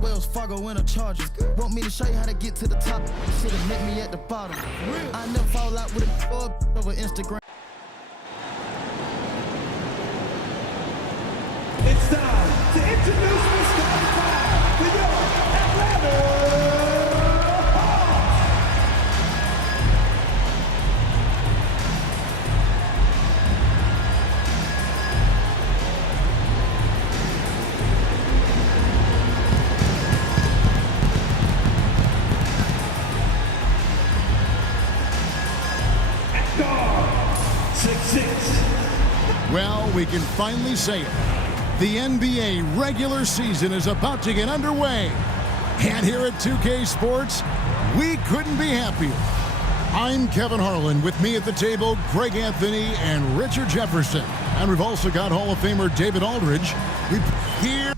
Wells Fargo in a Charger. Want me to show you how to get to the top? Should've met me at the bottom. I never fall out with a over Instagram. It's time to introduce Mr. Empire to your Atlanta Well, we can finally say it. The NBA regular season is about to get underway. And here at 2K Sports, we couldn't be happier. I'm Kevin Harlan. With me at the table, Greg Anthony and Richard Jefferson. And we've also got Hall of Famer David Aldridge. We're here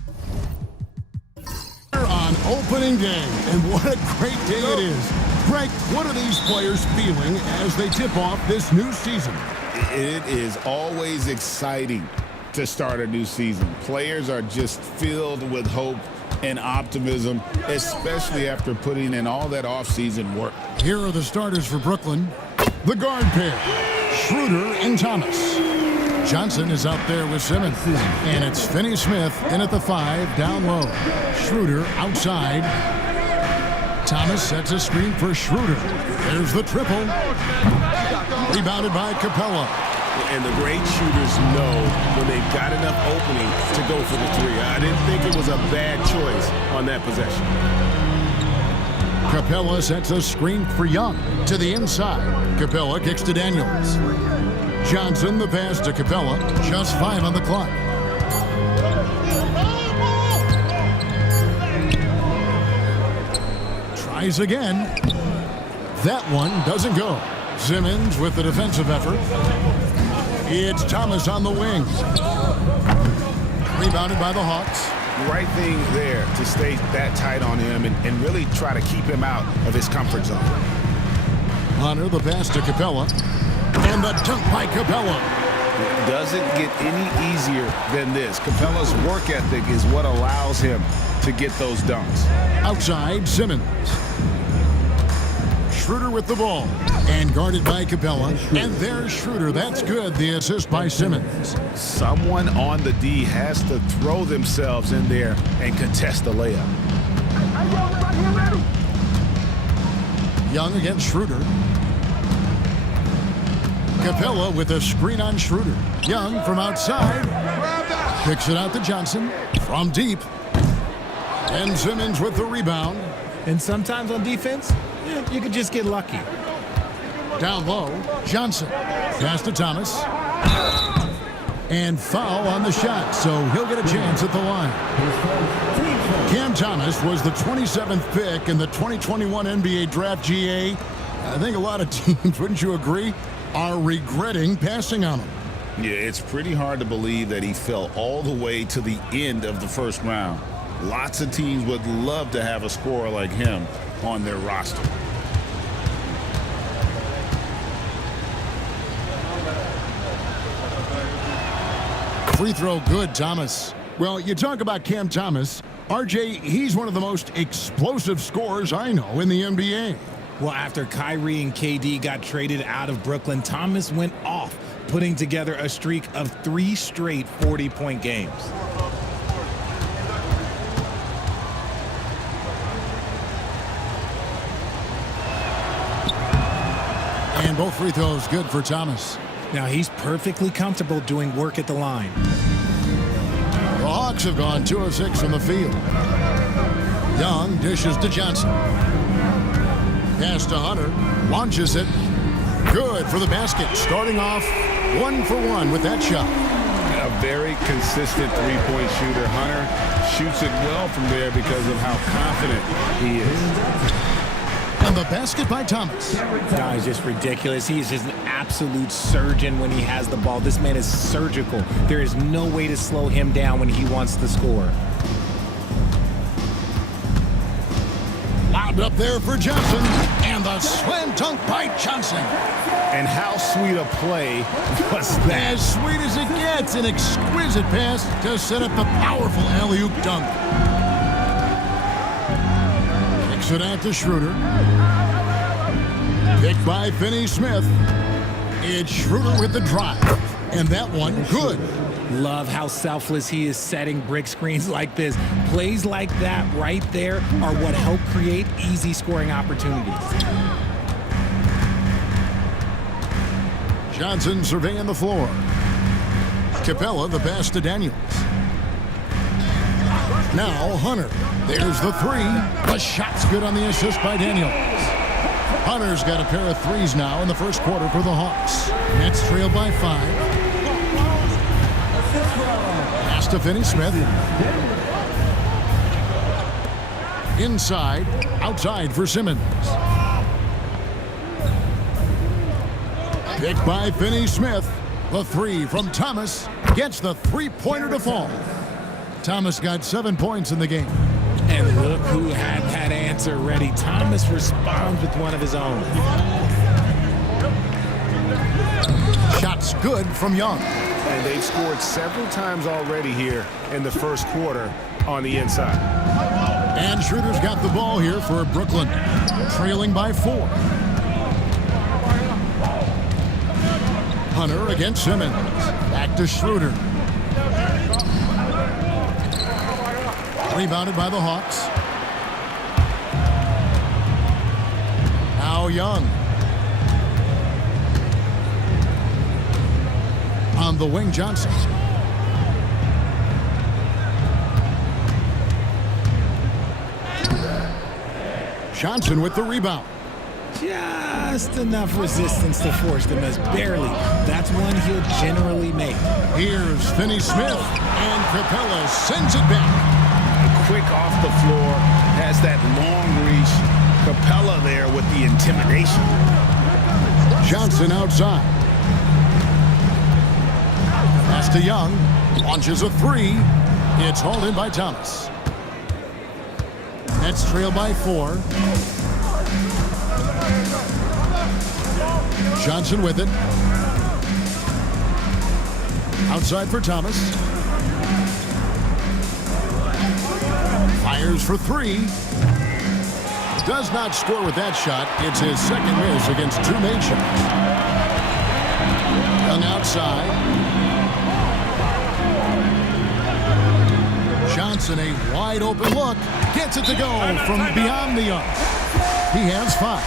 on opening day. And what a great day it is. Greg, what are these players feeling as they tip off this new season? It is always exciting to start a new season. Players are just filled with hope and optimism, especially after putting in all that offseason work. Here are the starters for Brooklyn. The guard pair, Schroeder and Thomas. Johnson is out there with Simmons. And it's Finney-Smith in at the 5, down low. Schroeder outside. Thomas sets a screen for Schroeder. There's the triple. Rebounded by Capella. And the great shooters know when they've got enough opening to go for the three. I didn't think it was a bad choice on that possession. Capella sets a screen for Young to the inside. Capella kicks to Daniels. Johnson the pass to Capella. Just 5 on the clock. Tries again. That one doesn't go. Simmons with the defensive effort. It's Thomas on the wing. Rebounded by the Hawks. Right thing there to stay that tight on him and really try to keep him out of his comfort zone. Hunter the pass to Capella. And the dunk by Capella. It doesn't get any easier than this. Capella's work ethic is what allows him to get those dunks. Outside, Simmons. Schroeder with the ball. And guarded by Capella. And there's Schroeder. That's good. The assist by Simmons. Someone on the D has to throw themselves in there and contest the layup. Young against Schroeder. Capella with a screen on Schroeder. Young from outside. Kicks it out to Johnson from deep. And Simmons with the rebound. And sometimes on defense, you could just get lucky. Down low, Johnson. Pass to Thomas. And foul on the shot, so he'll get a chance at the line. Cam Thomas was the 27th pick in the 2021 NBA Draft GA. I think a lot of teams, wouldn't you agree, are regretting passing on him. Yeah, it's pretty hard to believe that he fell all the way to the end of the first round. Lots of teams would love to have a scorer like him on their roster. Free throw good, Thomas. Well, you talk about Cam Thomas. RJ, he's one of the most explosive scorers I know in the NBA. Well, after Kyrie and KD got traded out of Brooklyn, Thomas went off, putting together a streak of 3 straight 40-point games. And both free throws good for Thomas. Now he's perfectly comfortable doing work at the line. The Hawks have gone 2 of 6 from the field. Young dishes to Johnson. Pass to Hunter. Launches it. Good for the basket. Starting off 1 for 1 with that shot. A very consistent three-point shooter. Hunter shoots it well from there because of how confident he is. And the basket by Thomas. That is just ridiculous. He is just an absolute surgeon when he has the ball. This man is surgical. There is no way to slow him down when he wants to score. Lobbed up there for Johnson. And the slam dunk by Johnson. And how sweet a play was that? As sweet as it gets. An exquisite pass to set up the powerful alley-oop dunk. it out to Schroeder. Picked by Finney-Smith. It's Schroeder with the drive. And that one, good. Love how selfless he is setting brick screens like this. Plays like that right there are what help create easy scoring opportunities. Johnson surveying the floor. Capella the pass to Daniels. Now Hunter. There's the three. The shot's good on the assist by Daniels. Hunter's got a pair of threes now in the first quarter for the Hawks. Nets trail by 5. Pass to Finney-Smith. Inside. Outside for Simmons. Picked by Finney-Smith. The three from Thomas gets the three-pointer to fall. Thomas got 7 points in the game. And look who had that answer ready. Thomas responds with one of his own. Shot's good from Young. And they've scored several times already here in the first quarter on the inside. And Schroeder's got the ball here for Brooklyn, trailing by 4. Hunter against Simmons. Back to Schroeder. Rebounded by the Hawks. Now Young. On the wing, Johnson. Johnson with the rebound. Just enough resistance to force them as barely. That's one he'll generally make. Here's Finney-Smith, and Capella sends it back. Quick off the floor, has that long reach. Capella there with the intimidation. Johnson outside. Pass to Young. Launches a three. It's hauled in by Thomas. Nets trail by 4. Johnson with it. Outside for Thomas. Fires for 3. Does not score with that shot. It's his second miss against 2 made shots. Young outside. Johnson, a wide open look. Gets it to go from beyond the arc. He has 5.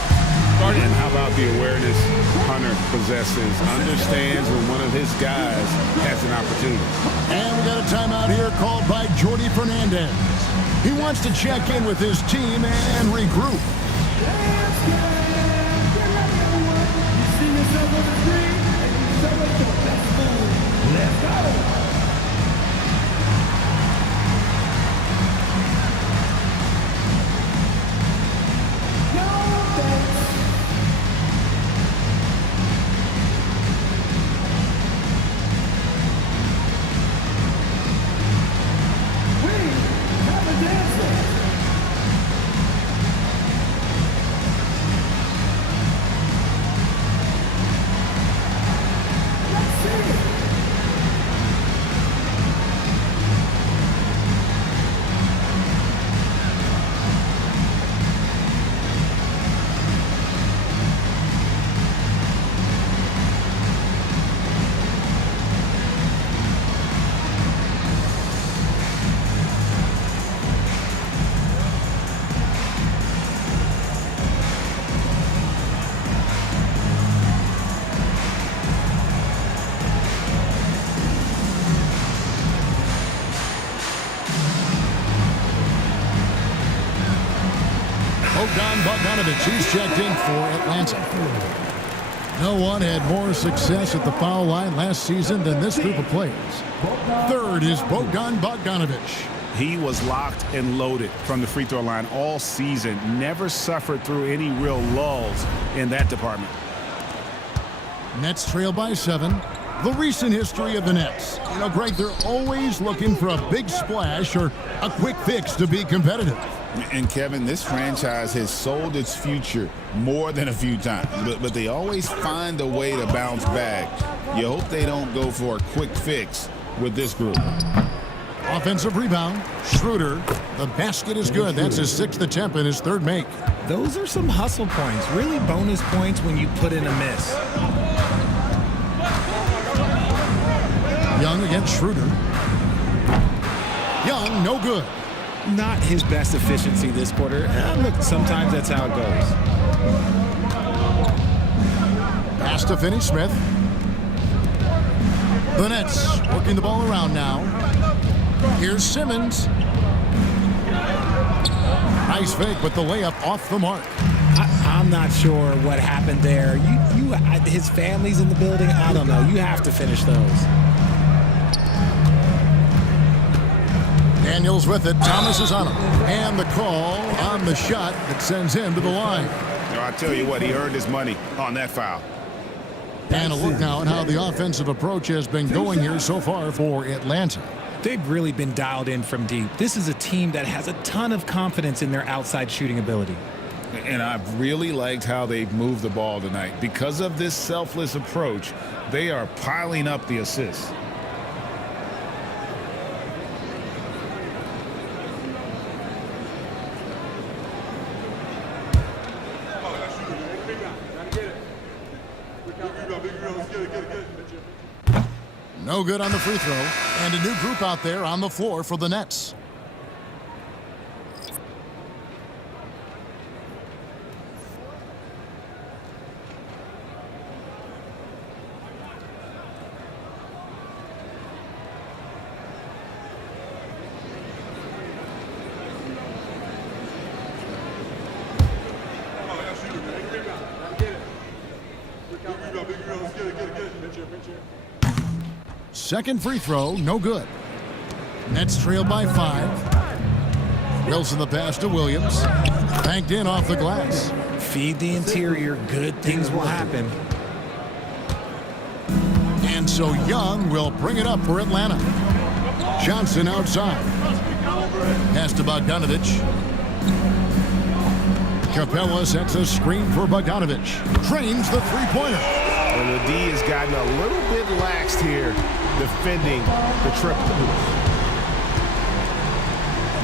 And how about the awareness Hunter possesses? Understands when one of his guys has an opportunity. And we got a timeout here called by Jordi Fernandez. He wants to check in with his team and regroup. Let's go. He's checked in for Atlanta. No one had more success at the foul line last season than this group of players. Third is Bogdan Bogdanovic. He was locked and loaded from the free throw line all season. Never suffered through any real lulls in that department. Nets trail by 7. The recent history of the Nets. You know, Greg, they're always looking for a big splash or a quick fix to be competitive. And Kevin, this franchise has sold its future more than a few times, but they always find a way to bounce back. You hope they don't go for a quick fix with this group. Offensive rebound. Schroeder. The basket is good. That's his 6th attempt and his 3rd make. Those are some hustle points, really bonus points when you put in a miss. Young against Schroeder. Young, no good. Not his best efficiency this quarter. Look, sometimes that's how it goes. Pass to Finney-Smith. The Nets working the ball around now. Here's Simmons. Nice fake, but the layup off the mark. I'm not sure what happened there. His family's in the building. I don't know. You have to finish those. Daniels with it. Thomas is on him. And the call on the shot that sends him to the line. I tell you what, he earned his money on that foul. And a look now at how the offensive approach has been going here so far for Atlanta. They've really been dialed in from deep. This is a team that has a ton of confidence in their outside shooting ability. And I've really liked how they've moved the ball tonight. Because of this selfless approach, they are piling up the assists. No good on the free throw. And a new group out there on the floor for the Nets. Second free throw, no good. Nets trailed by 5. Wilson the pass to Williams. Banked in off the glass. Feed the interior, good things will happen. And so Young will bring it up for Atlanta. Johnson outside. Pass to Bogdanovich. Capella sets a screen for Bogdanovich. Trains the three-pointer. And the D has gotten a little bit laxed here, defending the triple.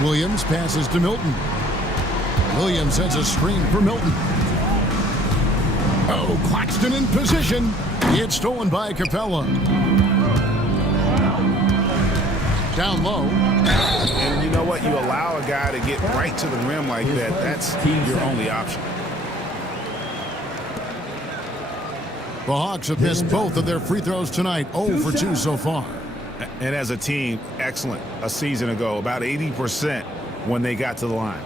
Williams passes to Milton. Williams sends a screen for Milton. Oh, Claxton in position. It's stolen by Capella. Down low. And you know what? You allow a guy to get right to the rim like that. That's your only option. The Hawks have missed both of their free throws tonight. 0 for 2 so far. And as a team, excellent. A season ago, about 80% when they got to the line.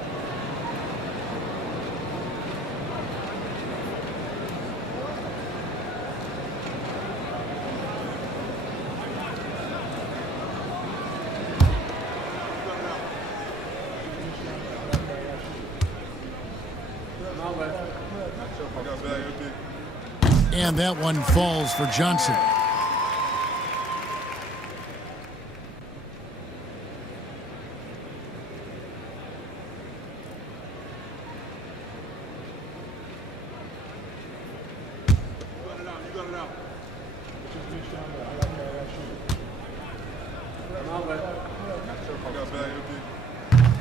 And that one falls for Johnson.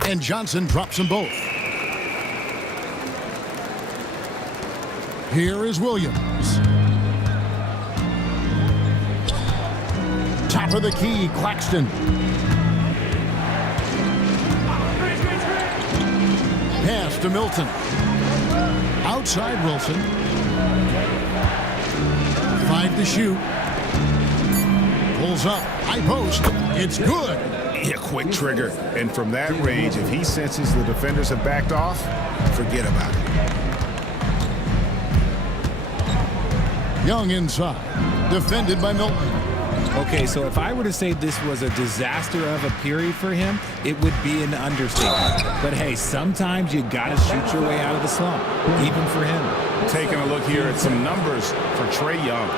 And Johnson drops them both. Here is Williams. Top of the key, Claxton. Pass to Milton. Outside Wilson. 5 to shoot. Pulls up. High post. It's good. Yeah, quick trigger. And from that range, if he senses the defenders have backed off, forget about it. Young inside. Defended by Milton. Okay, so if I were to say this was a disaster of a period for him, it would be an understatement. But hey, sometimes you gotta shoot your way out of the slump, even for him. Taking a look here at some numbers for Trae Young.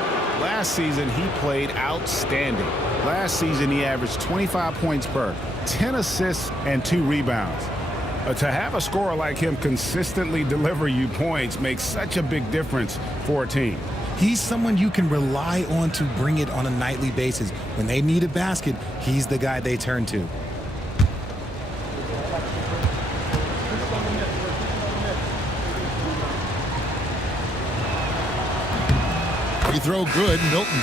Last season, he played outstanding. Last season, he averaged 25 points per, 10 assists, and 2 rebounds. To have a scorer like him consistently deliver you points makes such a big difference for a team. He's someone you can rely on to bring it on a nightly basis. When they need a basket, he's the guy they turn to. Free throw good, Milton.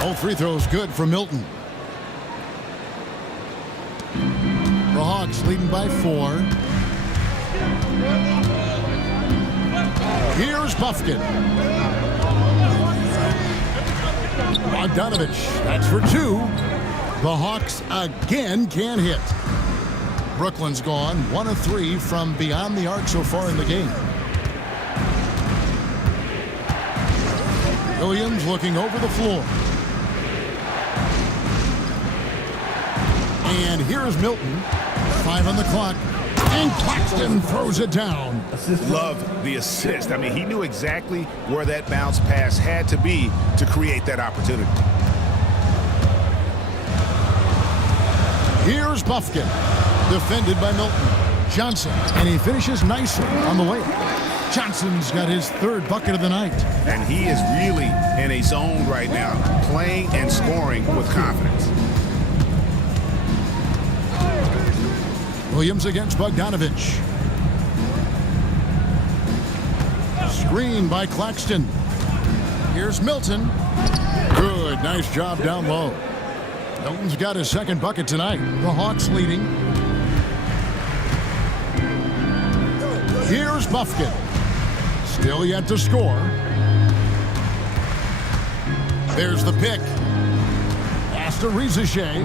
All free throws good for Milton. The Hawks leading by 4. Here's Buffkin. Bogdanovich, that's for 2. The Hawks again can't hit. Brooklyn's gone 1 of 3 from beyond the arc so far in the game. Williams looking over the floor. And here's Milton. 5 on the clock. And Claxton throws it down. Love the assist. I mean, he knew exactly where that bounce pass had to be to create that opportunity. Here's Buffkin. Defended by Milton. Johnson. And he finishes nicely on the layup. Johnson's got his 3rd bucket of the night. And he is really in a zone right now, playing and scoring with confidence. Williams against Bogdanovich. Screen by Claxton. Here's Milton. Good, nice job down low. Milton's got his 2nd bucket tonight. The Hawks leading. Here's Buffkin. Still yet to score. There's the pick. Pass to Rizichet.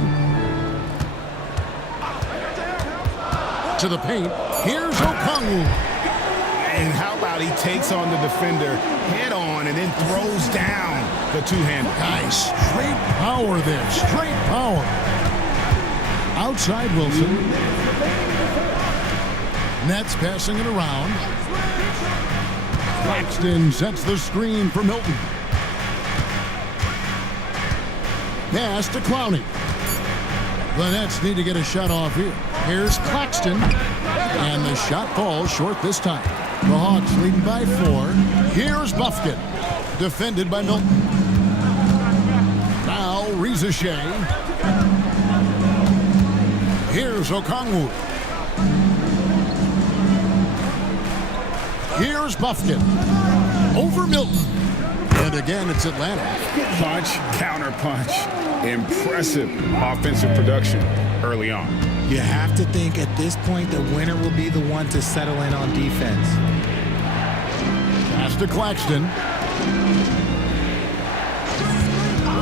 To the paint. Here's Okongwu. And how about he takes on the defender head on and then throws down the two-hander. Nice. Straight power there. Straight power. Outside Wilson. Nets passing it around. Claxton sets the screen for Milton. Pass to Clowney. The Nets need to get a shot off here. Here's Claxton. And the shot falls short this time. The Hawks leading by 4. Here's Buffkin. Defended by Milton. Now Rizichet. Here's Okongwu. Here's Buffkin. Over Milton. And again, it's Atlanta. Punch, counter punch. Impressive offensive production early on. You have to think at this point the winner will be the one to settle in on defense. Pass to Claxton.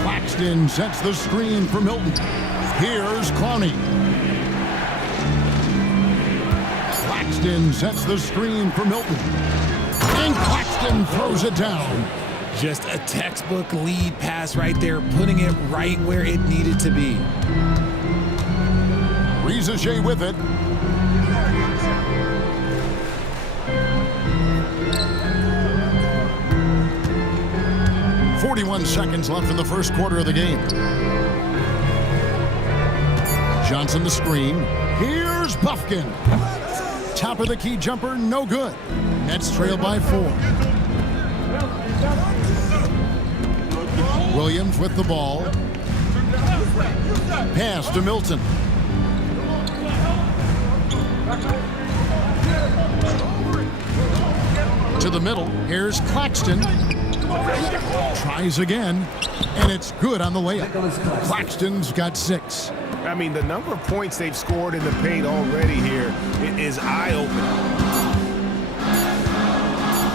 Claxton sets the screen for Milton. Here's Clowney. Claxton sets the screen for Milton. And Claxton throws it down. Just a textbook lead pass right there, putting it right where it needed to be. Rizichet with it. "41 seconds left in the first quarter of the game. Johnson the screen. Here's Buffkin. Top of the key jumper, no good. Nets trail by 4. Williams with the ball. Pass to Milton. To the middle. Here's Claxton. Tries again. And it's good on the layup. Claxton's got 6. I mean, the number of points they've scored in the paint already here is eye-opening.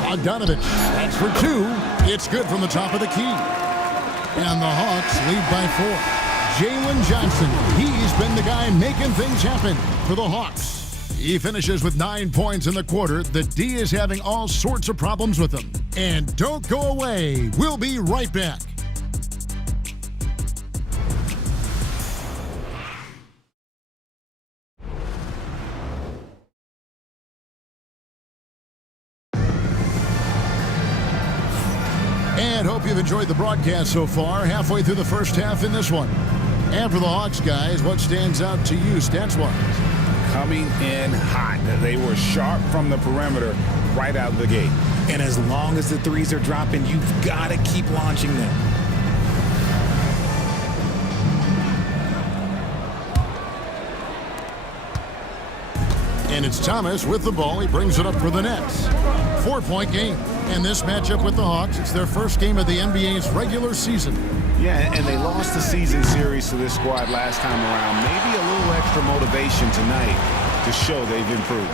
Bogdanovich, that's for 2. It's good from the top of the key. And the Hawks lead by 4. Jalen Johnson, he's been the guy making things happen for the Hawks. He finishes with 9 points in the quarter. The D is having all sorts of problems with him. And don't go away. We'll be right back. And hope you've enjoyed the broadcast so far. Halfway through the first half in this one. And for the Hawks guys, what stands out to you stats-wise? Coming in hot. They were sharp from the perimeter right out of the gate. And as long as the threes are dropping, you've got to keep launching them. And it's Thomas with the ball. He brings it up for the Nets. 4-point game. And this matchup with the Hawks, it's their first game of the NBA's regular season. Yeah, and they lost the season series to this squad last time around. Maybe a little extra motivation tonight to show they've improved.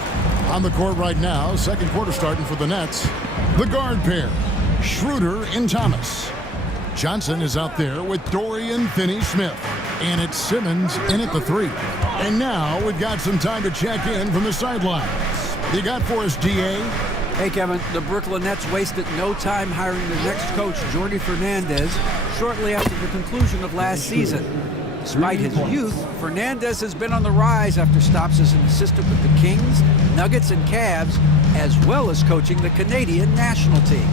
On the court right now, second quarter starting for the Nets. The guard pair, Schroeder and Thomas. Johnson is out there with Dorian Finney-Smith. And it's Simmons in at the 3. And now we've got some time to check in from the sidelines. You got for us, DA? Hey, Kevin, the Brooklyn Nets wasted no time hiring their next coach, Jordi Fernandez, shortly after the conclusion of last season. Despite his youth, Fernandez has been on the rise after stops as an assistant with the Kings, Nuggets, and Cavs, as well as coaching the Canadian national team.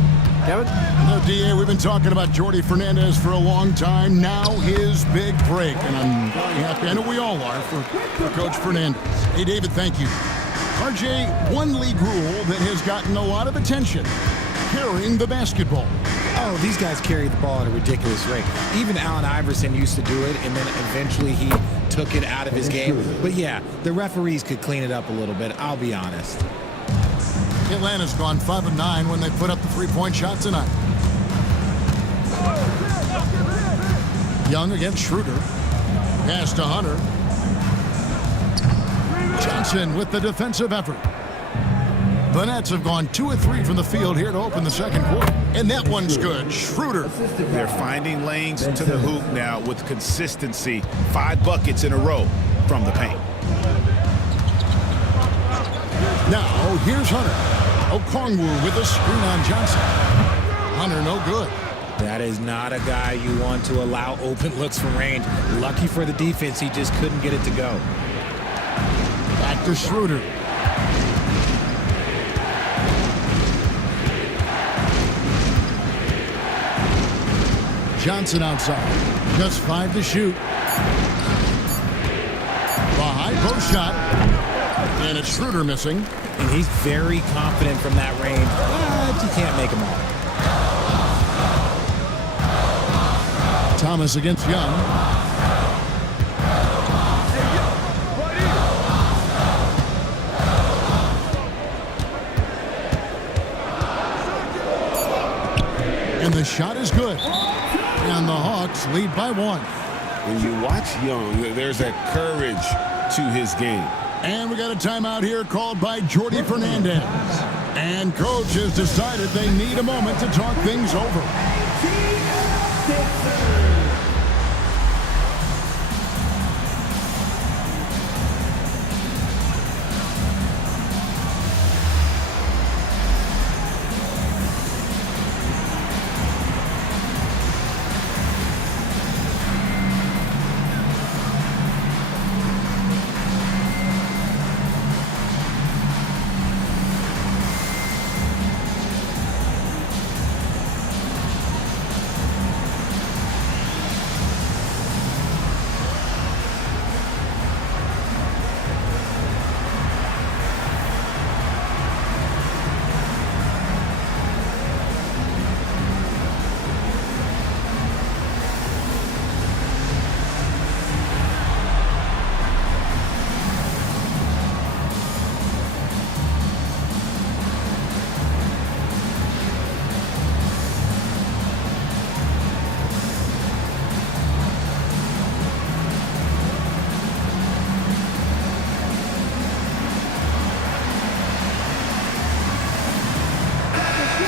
Kevin? No, DA, we've been talking about Jordi Fernandez for a long time. Now his big break, and I'm very happy. I know we all are for Coach Fernandez. Hey, David, thank you. RJ, one league rule that has gotten a lot of attention, carrying the basketball. Oh, these guys carry the ball at a ridiculous rate. Even Allen Iverson used to do it, and then eventually he took it out of his game. But yeah, the referees could clean it up a little bit, I'll be honest. Atlanta's gone 5 of 9 when they put up the three-point shot tonight. Young against Schroeder. Pass to Hunter. Johnson with the defensive effort. The Nets have gone 2 of 3 from the field here to open the second quarter. And that one's good. Schroeder. They're finding lanes to the hoop now with consistency. 5 buckets in a row from the paint. Now, here's Hunter. Okongwu with a screen on Johnson. Hunter, no good. That is not a guy you want to allow open looks from range. Lucky for the defense, he just couldn't get it to go. Back to Schroeder. Johnson outside. Just 5 to shoot. The high post shot. And it's Schroeder missing. And he's very confident from that range, but you can't make him all. Thomas against Young. And the shot is good. And the Hawks lead by 1. When you watch Young, there's a courage to his game. And we got a timeout here called by Jordi Fernandez. And coach has decided they need a moment to talk things over.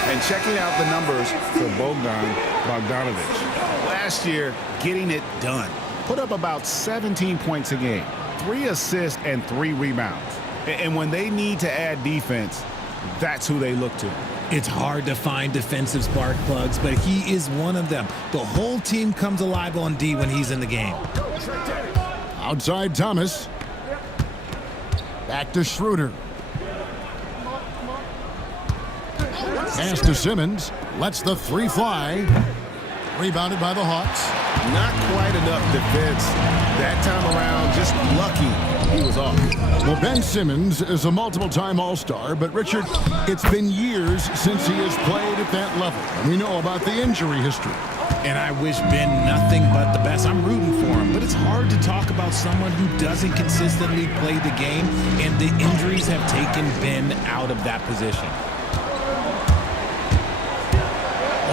And checking out the numbers for Bogdanovic. Last year, getting it done. Put up about 17 points a game, 3 assists and 3 rebounds. And when they need to add defense, that's who they look to. It's hard to find defensive spark plugs, but he is one of them. The whole team comes alive on D when he's in the game. Outside Thomas. Back to Schroeder. Pass to Simmons. Lets the 3 fly. Rebounded by the Hawks. Not quite enough defense. That time around, just lucky he was off. Well, Ben Simmons is a multiple-time All-Star, but Richard, it's been years since he has played at that level. And we know about the injury history. And I wish Ben nothing but the best. I'm rooting for him, but it's hard to talk about someone who doesn't consistently play the game, and the injuries have taken Ben out of that position.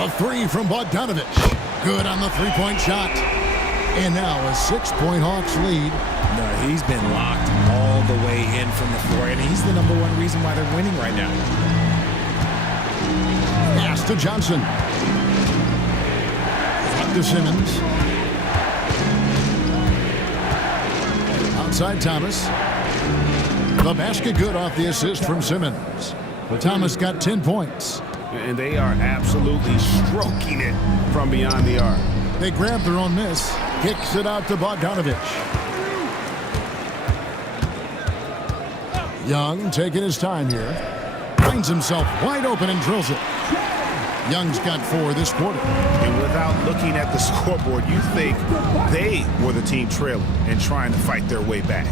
A three from Bogdanovich. Good on the three-point shot. And now a 6-point Hawks lead. No, he's been locked all the way in from the floor, and he's the #1 reason why they're winning right now. Pass to Johnson. Up to Simmons. Outside Thomas. The basket good off the assist from Simmons. Thomas got 10 points. And they are absolutely stroking it from beyond the arc. They grab their own miss. Kicks it out to Bogdanovich. Young taking his time here. Finds himself wide open and drills it. Young's got 4 this quarter. And without looking at the scoreboard, you think they were the team trailing and trying to fight their way back.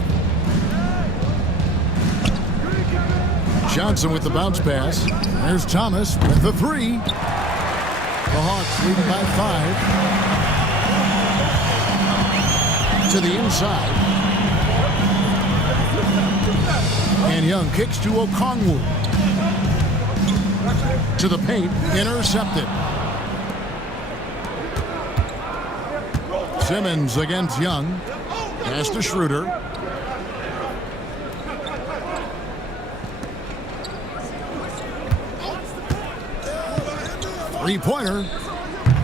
Johnson with the bounce pass. There's Thomas with the 3. The Hawks leading by 5. To the inside. And Young kicks to Okongwu. To the paint. Intercepted. Simmons against Young. Pass to Schroeder. Three-pointer.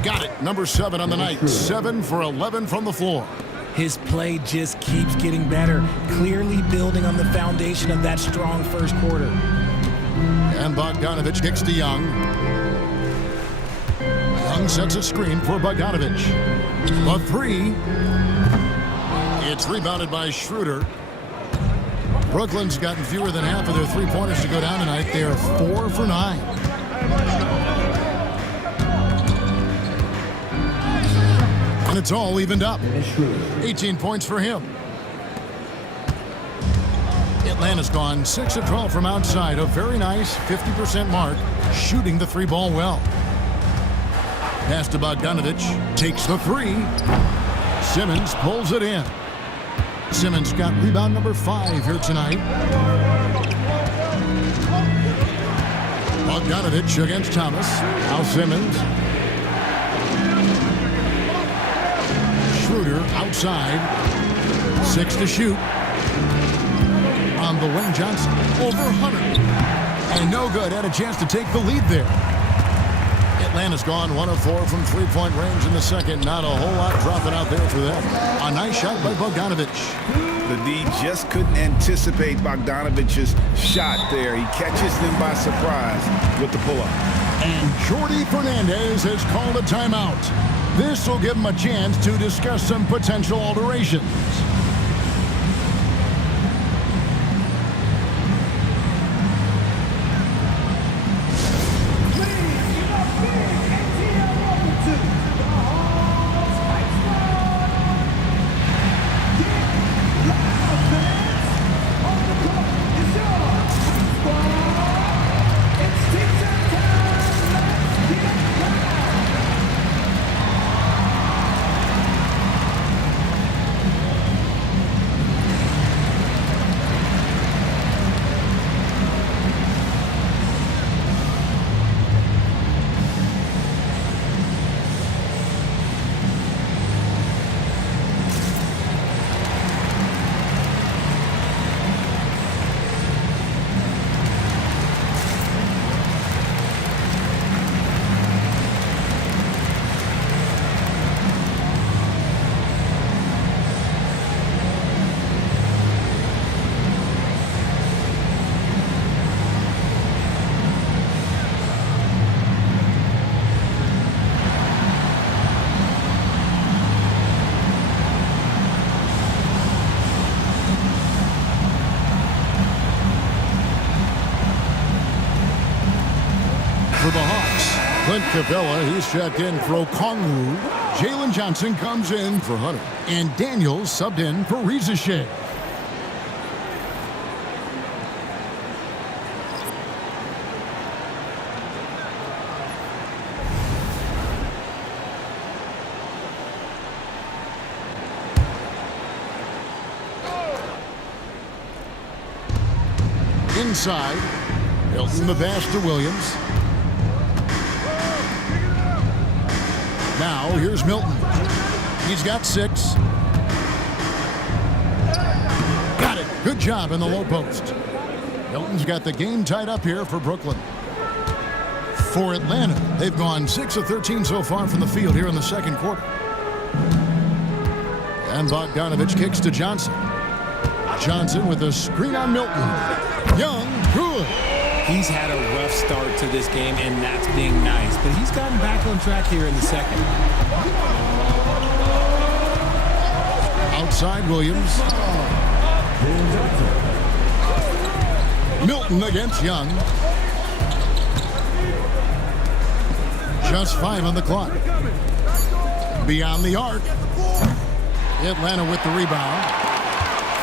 Got it. Number 7 on the night. 7 for 11 from the floor. His play just keeps getting better, clearly building on the foundation of that strong first quarter. And Bogdanovich kicks to Young. Young sets a screen for Bogdanovich. A 3. It's rebounded by Schroeder. Brooklyn's gotten fewer than half of their three-pointers to go down tonight. They are 4 for 9. And it's all evened up. 18 points for him. Atlanta's gone 6 of 12 from outside. A very nice 50% mark, shooting the 3-ball well. Pass to Bogdanovich. Takes the 3. Simmons pulls it in. Simmons got rebound number 5 here tonight. Bogdanovich against Thomas. Now Simmons. Schroeder outside. 6 to shoot. On the wing, Johnson. Over 100. And no good. Had a chance to take the lead there. Atlanta's gone 1 of 4 from three-point range in the second. Not a whole lot dropping out there for them. A nice shot by Bogdanovich. The D just couldn't anticipate Bogdanovich's shot there. He catches them by surprise with the pull-up. And Jordi Fernandez has called a timeout. This will give him a chance to discuss some potential alterations. For the Hawks, Clint Capella, he's checked in for Okongwu. Jalen Johnson comes in for Hunter. And Daniels subbed in for Rizachet. Inside, Milton the pass to Williams. Now here's Milton. He's got 6. Got it. Good job in the low post. Milton's got the game tied up here for Brooklyn. For Atlanta, they've gone 6 of 13 so far from the field here in the second quarter. And Bogdanovich kicks to Johnson. Johnson with a screen on Milton. Young, good. He's had a rough start to this game, and that's being nice. But he's gotten back on track here in the second. Outside Williams. Milton against Young. Just 5 on the clock. Beyond the arc. Atlanta with the rebound.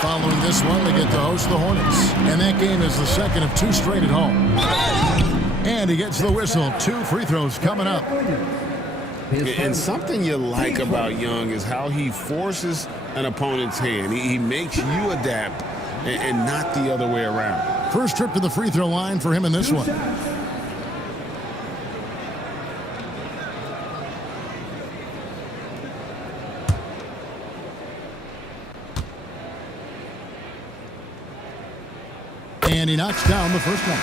Following this one, they get to host the Hornets. And that game is the second of 2 straight at home. And he gets the whistle. 2 free throws coming up. And something you like about Young is how he forces an opponent's hand. He makes you adapt and not the other way around. First trip to the free throw line for him in this one. And he knocks down the first one.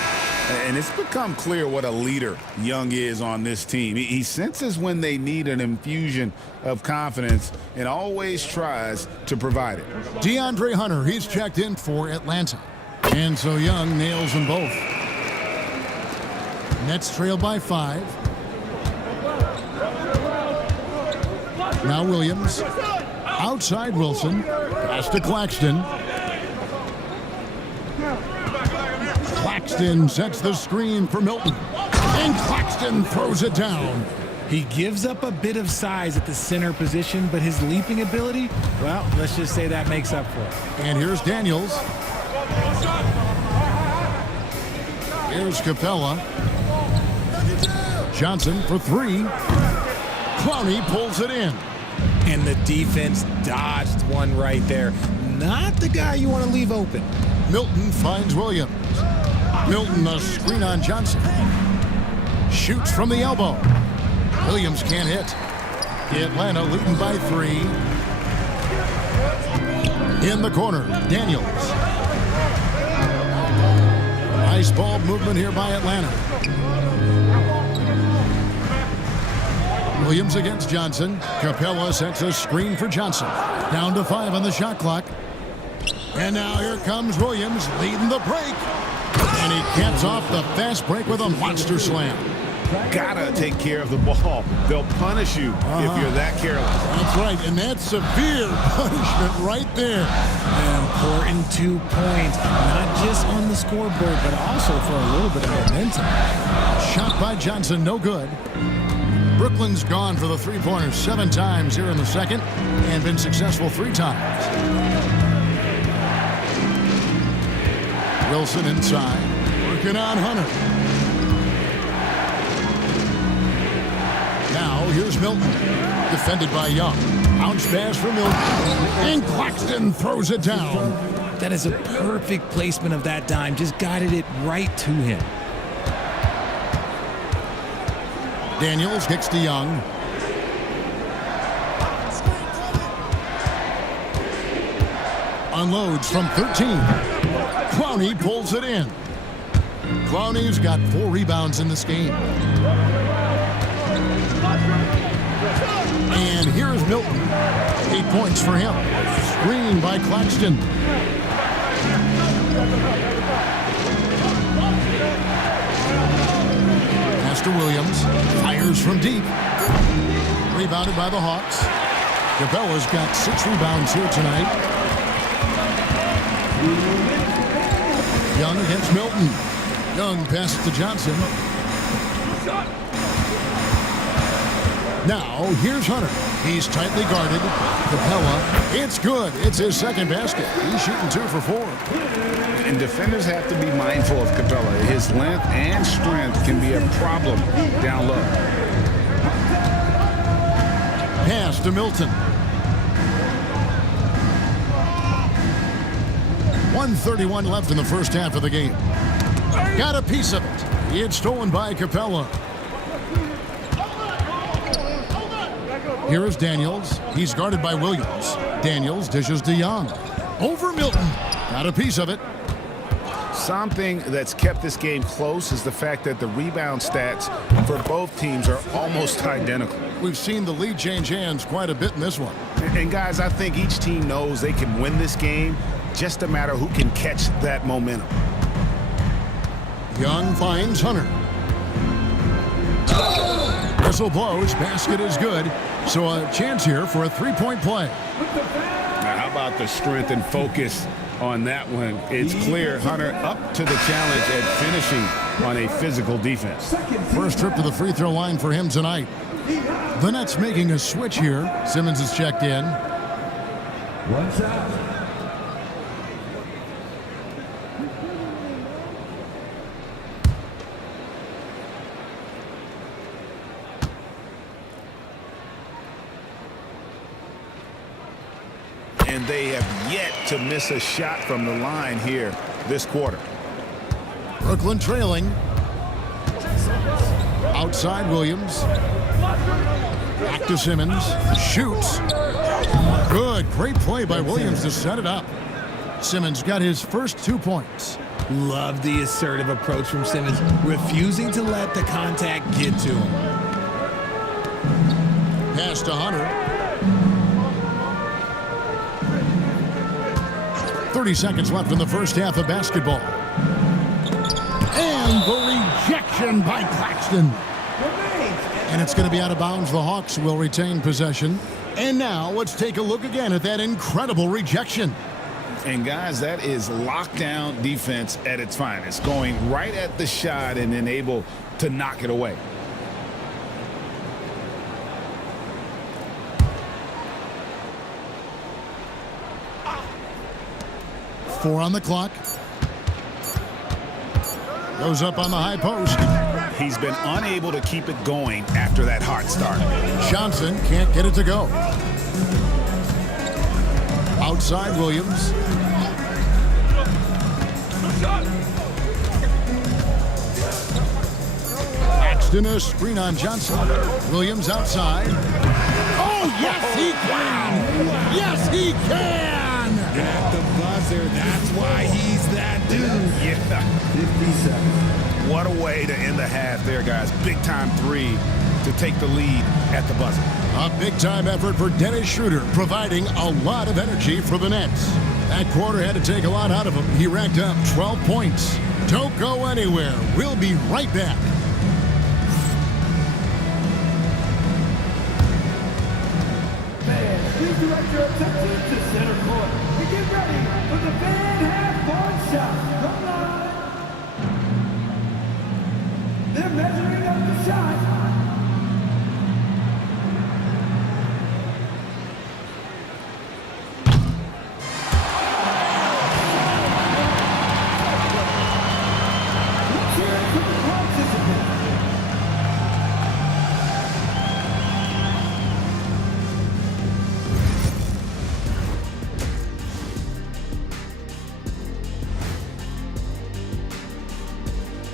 And it's become clear what a leader Young is on this team. He senses when they need an infusion of confidence and always tries to provide it. DeAndre Hunter, he's checked in for Atlanta. And so Young nails them both. Nets trail by 5. Now Williams. Outside Wilson. Pass to Claxton. Claxton sets the screen for Milton. And Claxton throws it down. He gives up a bit of size at the center position, but his leaping ability, well, let's just say that makes up for it. And here's Daniels. Here's Capella. Johnson for 3. Clowney pulls it in. And the defense dodged one right there. Not the guy you want to leave open. Milton finds Williams. Milton a screen on Johnson. Shoots from the elbow. Williams can't hit. Atlanta leading by 3. In the corner, Daniels. Nice ball movement here by Atlanta. Williams against Johnson. Capella sets a screen for Johnson. Down to 5 on the shot clock. And now here comes Williams leading the break. And he caps off the fast break with a monster slam. Gotta take care of the ball. They'll punish you if you're that careless. That's right, and that's severe punishment right there. An important 2 points, not just on the scoreboard, but also for a little bit of momentum. Shot by Johnson, no good. Brooklyn's gone for the three-pointers 7 times here in the second and been successful 3 times. Wilson inside, working on Hunter. Now here's Milton, defended by Young. Bounce pass for Milton, and Claxton throws it down. That is a perfect placement of that dime. Just guided it right to him. Daniels kicks to Young. Unloads from 13. Clowney pulls it in. Clowney's got 4 rebounds in this game. And here's Milton. 8 points for him. Screen by Claxton. Pass to Williams. Fires from deep. Rebounded by the Hawks. Capella's got 6 rebounds here tonight. Young against Milton. Young passes to Johnson. Now, here's Hunter. He's tightly guarded. Capella, it's good. It's his second basket. He's shooting 2 for 4. And defenders have to be mindful of Capella. His length and strength can be a problem down low. Pass to Milton. 1:31 left in the first half of the game. Got a piece of it. It's stolen by Capella. Here is Daniels. He's guarded by Williams. Daniels dishes to Young. Over Milton. Got a piece of it. Something that's kept this game close is the fact that the rebound stats for both teams are almost identical. We've seen the lead change hands quite a bit in this one. And guys, I think each team knows they can win this game, just a matter who can catch that momentum. Young finds Hunter. Whistle blows. Basket is good. So a chance here for a three-point play. Now, how about the strength and focus on that one? It's clear Hunter up to the challenge at finishing on a physical defense. First trip to the free throw line for him tonight. The Nets making a switch here. Simmons is checked in. One's out. And they have yet to miss a shot from the line here this quarter. Brooklyn trailing. Outside Williams. Back to Simmons. Shoots. Good. Great play by Williams to set it up. Simmons got his first 2 points. Love the assertive approach from Simmons, refusing to let the contact get to him. Pass to Hunter. 30 seconds left in the first half of basketball. And the rejection by Claxton. And it's going to be out of bounds. The Hawks will retain possession. And now let's take a look again at that incredible rejection. And guys, that is lockdown defense at its finest, going right at the shot and then able to knock it away. Four on the clock. Goes up on the high post. He's been unable to keep it going after that hot start. Johnson can't get it to go. Outside Williams. Paxton a screen on Johnson. Williams outside. Oh, yes, he can! Yes, he can! At the buzzer, that's why he's that dude. Yeah. 50 seconds. What a way to end the half there, guys. Big time three to take the lead at the buzzer. A big-time effort for Dennis Schroeder, providing a lot of energy for the Nets. That quarter had to take a lot out of him. He racked up 12 points. Don't go anywhere. We'll be right back. Fans, please direct your attention to center court and get ready for the fan half-court shot from the line. They're measuring up the shot. Let's hear it for the participants.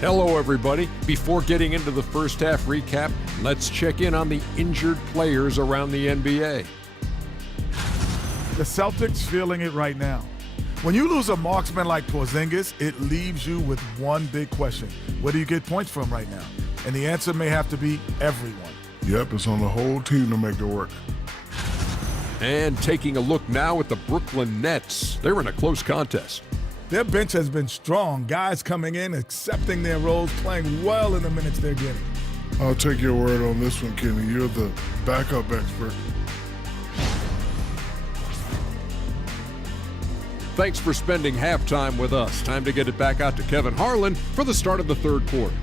Hello, everybody. Before getting into the first half recap, let's check in on the injured players around the NBA. The Celtics feeling it right now. When you lose a marksman like Porzingis, it leaves you with one big question. Where do you get points from right now? And the answer may have to be everyone. Yep, it's on the whole team to make it work. And taking a look now at the Brooklyn Nets. They're in a close contest. Their bench has been strong. Guys coming in, accepting their roles, playing well in the minutes they're getting. I'll take your word on this one, Kenny. You're the backup expert. Thanks for spending halftime with us. Time to get it back out to Kevin Harlan for the start of the third quarter.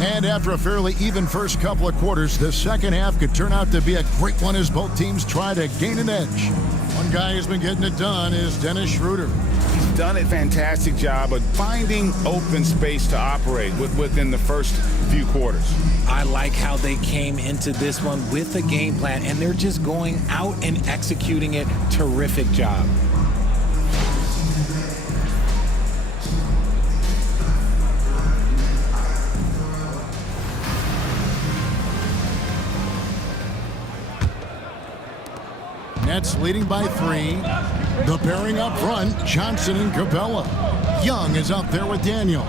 And after a fairly even first couple of quarters, the second half could turn out to be a great one as both teams try to gain an edge. One guy who's been getting it done is Dennis Schroeder. He's done a fantastic job of finding open space to operate within the first few quarters. I like how they came into this one with a game plan, and they're just going out and executing it. Terrific job. Nets leading by 3. The pairing up front, Johnson and Capella. Young is out there with Daniel.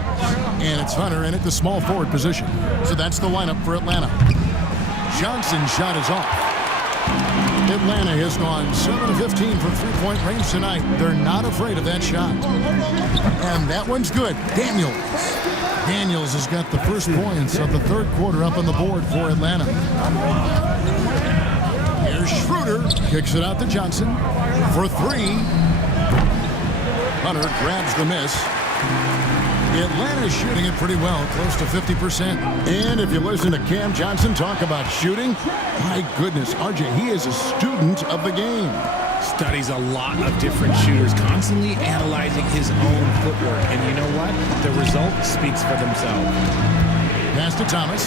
And it's Hunter in at the small forward position. So that's the lineup for Atlanta. Johnson's shot is off. Atlanta has gone 7 of 15 from three-point range tonight. They're not afraid of that shot. And that one's good. Daniels has got the first points of the third quarter up on the board for Atlanta. Here's Schroeder, kicks it out to Johnson for 3. Hunter grabs the miss. Atlanta's shooting it pretty well, close to 50%. And if you listen to Cam Johnson talk about shooting, my goodness, RJ, he is a student of the game. Studies a lot of different shooters, constantly analyzing his own footwork. And you know what? The result speaks for themselves. Pass to Thomas.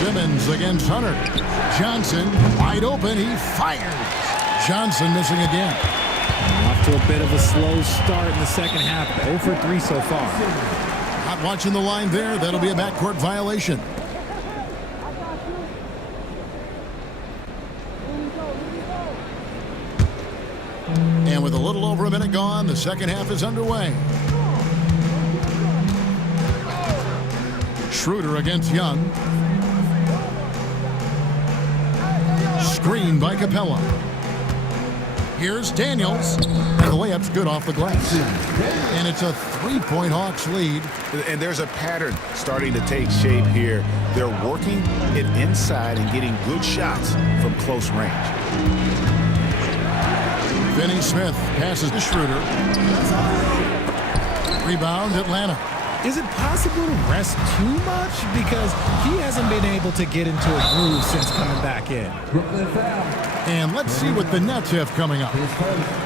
Simmons against Hunter. Johnson wide open. He fires. Johnson missing again. Off to a bit of a slow start in the second half. 0 for 3 so far. Not watching the line there. That'll be a backcourt violation. And with a little over a minute gone, the second half is underway. Schroeder against Young. Screen by Capella. Here's Daniels. And the layup's good off the glass. And it's a 3-point Hawks lead. And there's a pattern starting to take shape here. They're working it inside and getting good shots from close range. Finney Smith passes to Schroeder. Rebound, Atlanta. Is it possible to rest too much? Because he hasn't been able to get into a groove since coming back in. And let's see what the Nets have coming up.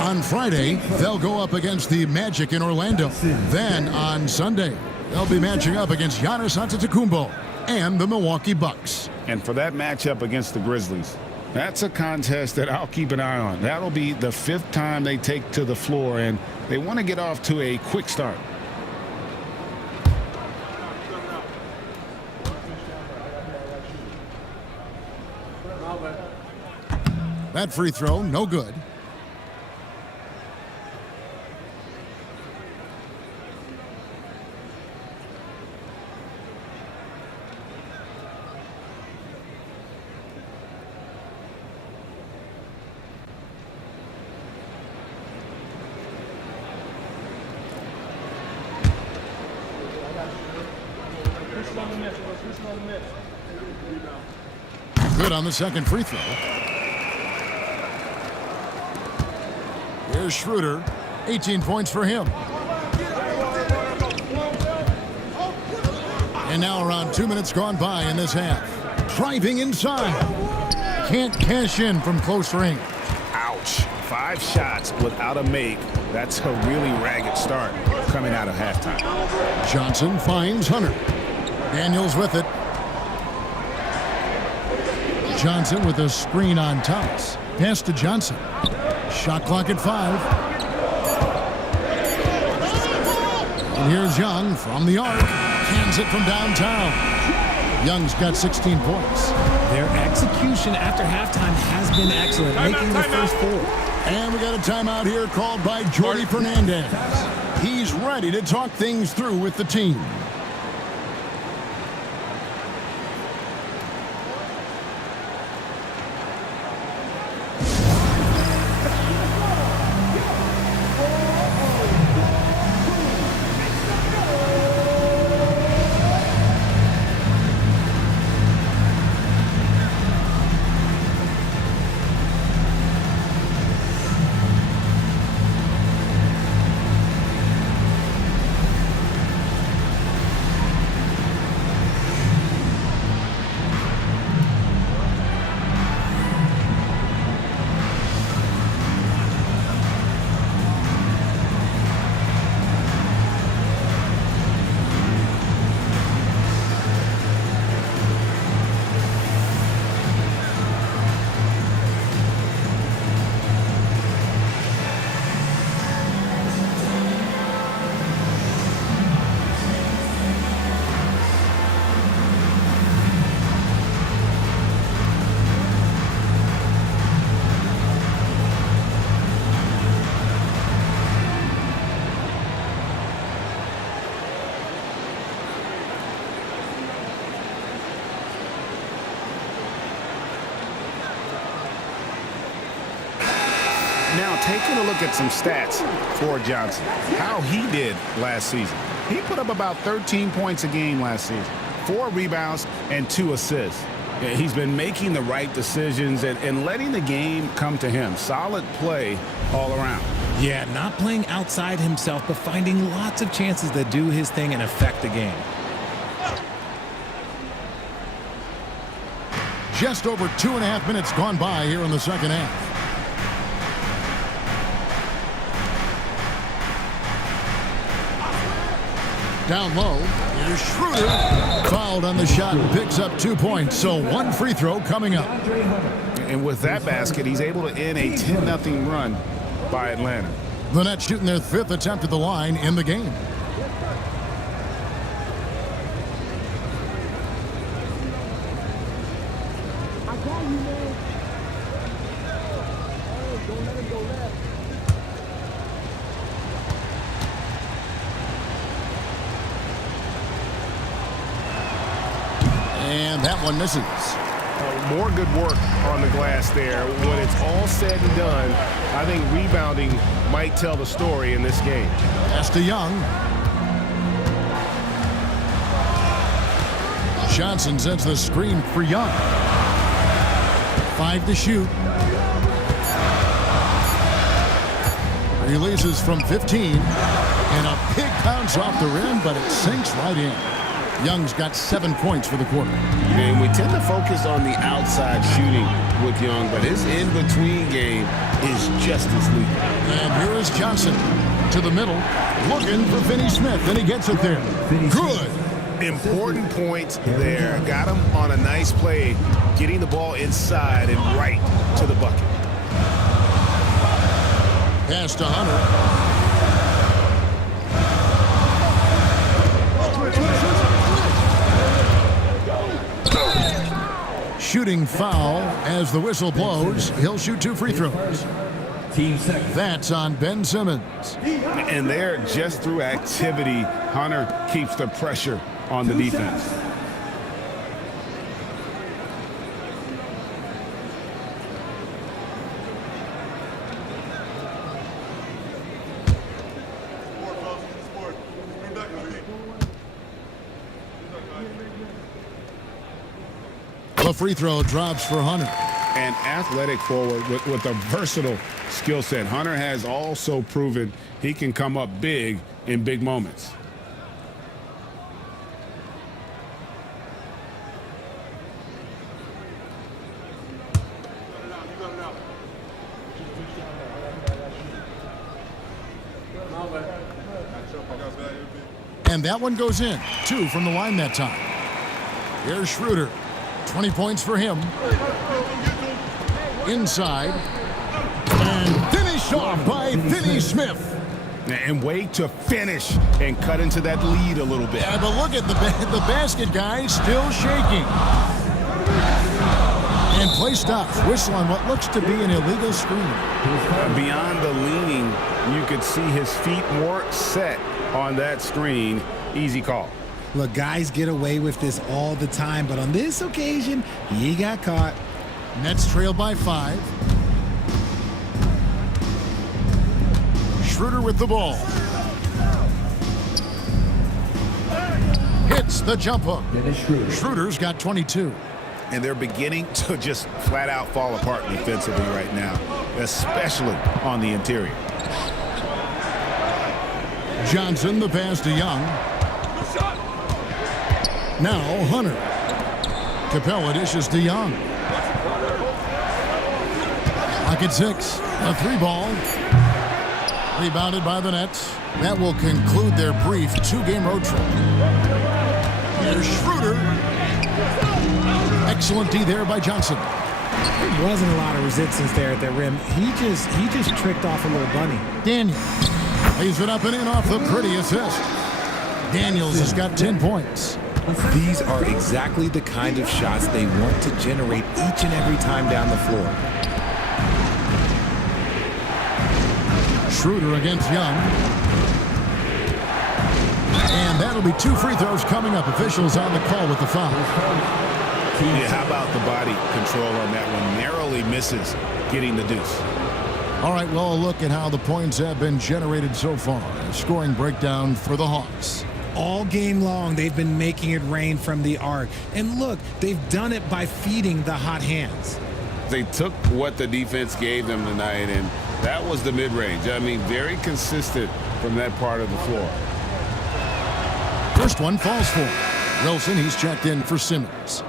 On Friday, they'll go up against the Magic in Orlando. Then on Sunday, they'll be matching up against Giannis Antetokounmpo and the Milwaukee Bucks. And for that matchup against the Grizzlies, that's a contest that I'll keep an eye on. That'll be the 5th time they take to the floor, and they want to get off to a quick start. That free throw, no good. Good on the second free throw. Here's Schroeder, 18 points for him. And now around 2 minutes gone by in this half. Driving inside. Can't cash in from close range. Ouch. 5 shots without a make. That's a really ragged start coming out of halftime. Johnson finds Hunter. Daniels with it. Johnson with a screen on Thomas. Pass to Johnson. Shot clock at 5. And here's Young from the arc. Cans it from downtown. Young's got 16 points. Their execution after halftime has been excellent, making the first 4. And we got a timeout here called by Jordy Fernandez. He's ready to talk things through with the team. Now, taking a look at some stats for Johnson, how he did last season. He put up about 13 points a game last season, 4 rebounds and 2 assists. Yeah, he's been making the right decisions and letting the game come to him. Solid play all around. Yeah, not playing outside himself, but finding lots of chances that do his thing and affect the game. Just over 2.5 minutes gone by here in the second half. Down low, here's Schroeder. Fouled on the shot and picks up 2 points, so 1 free throw coming up. And with that basket, he's able to end a 10-0 run by Atlanta. The Nets shooting their 5th attempt at the line in the game. And that one misses. More good work on the glass there. When it's all said and done, I think rebounding might tell the story in this game. Pass to Young. Johnson sends the screen for Young. 5 to shoot. Releases from 15. And a big bounce off the rim, but it sinks right in. Young's got 7 points for the quarter. And we tend to focus on the outside shooting with Young, but his in-between game is just as lethal. And here is Johnson to the middle, looking for Finney Smith, and he gets it there. Good. Important points there. Got him on a nice play, getting the ball inside and right to the bucket. Pass to Hunter. Shooting foul as the whistle blows. He'll shoot 2 free throws. That's on Ben Simmons. And there, just through activity, Hunter keeps the pressure on the defense. The free throw drops for Hunter. An athletic forward with a versatile skill set. Hunter has also proven he can come up big in big moments. And that one goes in. 2 from the line that time. Here's Schroeder. 20 points for him. Inside. And finished off by Finney Smith. And wait to finish and cut into that lead a little bit. Yeah, but look at the basket, guys, still shaking. And play stops. Whistle on what looks to be an illegal screen. Beyond the leaning, you could see his feet more set on that screen. Easy call. Look, guys get away with this all the time, but on this occasion, he got caught. Nets trail by 5. Schroeder with the ball. Hits the jump hook. Schroeder's got 22. And they're beginning to just flat out fall apart defensively right now, especially on the interior. Johnson, the pass to Young. Now Hunter. Capella dishes to Young. Lock at 6. A 3 ball. Rebounded by the Nets. That will conclude their brief 2-game road trip. Here's Schroeder. Excellent D there by Johnson. There wasn't a lot of resistance there at the rim. He just tricked off a little bunny. Daniel lays it up and in off the pretty assist. Daniels has got 10 points. These are exactly the kind of shots they want to generate each and every time down the floor. Schroeder against Young. And that'll be 2 free throws coming up. Officials on the call with the foul. Yeah, how about the body control on that one? Narrowly misses getting the deuce. All right, well, a look at how the points have been generated so far. A scoring breakdown for the Hawks. All game long, they've been making it rain from the arc. And look, they've done it by feeding the hot hands. They took what the defense gave them tonight, and that was the mid-range. I mean, very consistent from that part of the floor. First one falls for Wilson. He's checked in for Simmons.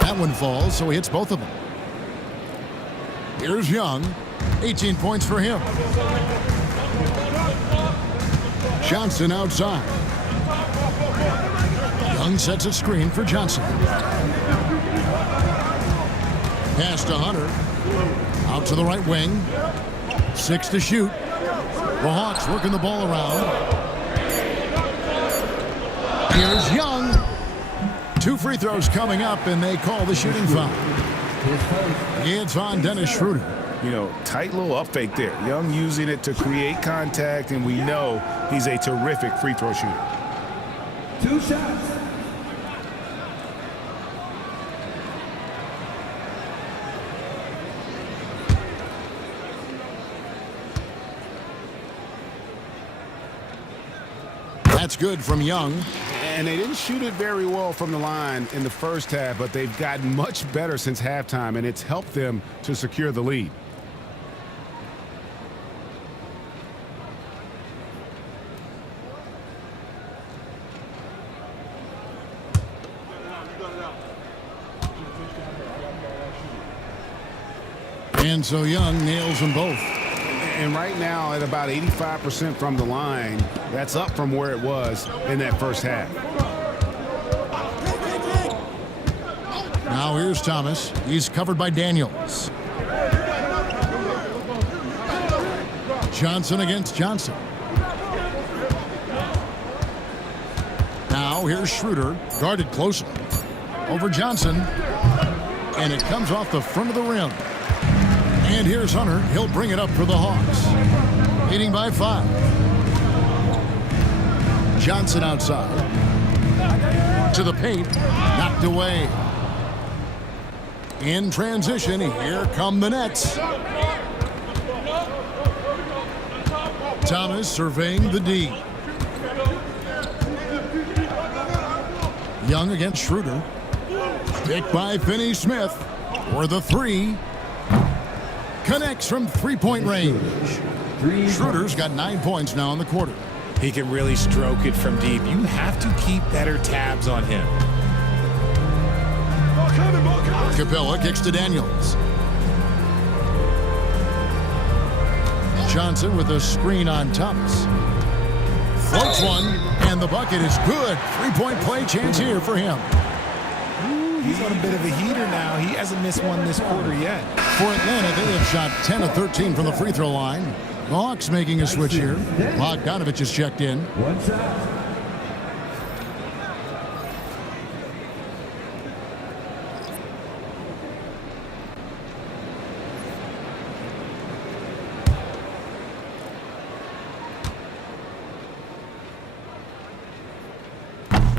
That one falls, so he hits both of them. Here's Young. 18 points for him. Johnson outside. Young sets a screen for Johnson. Pass to Hunter. Out to the right wing. 6 to shoot. The Hawks working the ball around. Here's Young. 2 free throws coming up, and they call the shooting foul. It's on Dennis Schroeder. You know, tight little up fake there. Young using it to create contact, and we know he's a terrific free throw shooter. 2 shots. That's good from Young. And they didn't shoot it very well from the line in the first half, but they've gotten much better since halftime, and it's helped them to secure the lead. And so Young nails them both. And right now at about 85% from the line, that's up from where it was in that first half. Now here's Thomas. He's covered by Daniels. Johnson against Johnson. Now here's Schroeder, guarded closely. Over Johnson. And it comes off the front of the rim. And here's Hunter. He'll bring it up for the Hawks. Leading by 5. Johnson outside. To the paint. Knocked away. In transition, here come the Nets. Thomas surveying the D. Young against Schroeder. Picked by Finney-Smith for the 3. Connects from 3-point range. Schroeder's got 9 points now in the quarter. He can really stroke it from deep. You have to keep better tabs on him. Capella kicks to Daniels. Johnson with a screen on Thomas. Floats one, and the bucket is good. 3-point play chance here for him. He's on a bit of a heater now. He hasn't missed one this quarter yet. For Atlanta, they have shot 10 of 13 from the free throw line. The Hawks making a switch here. Bogdanovich is checked in. 1 shot.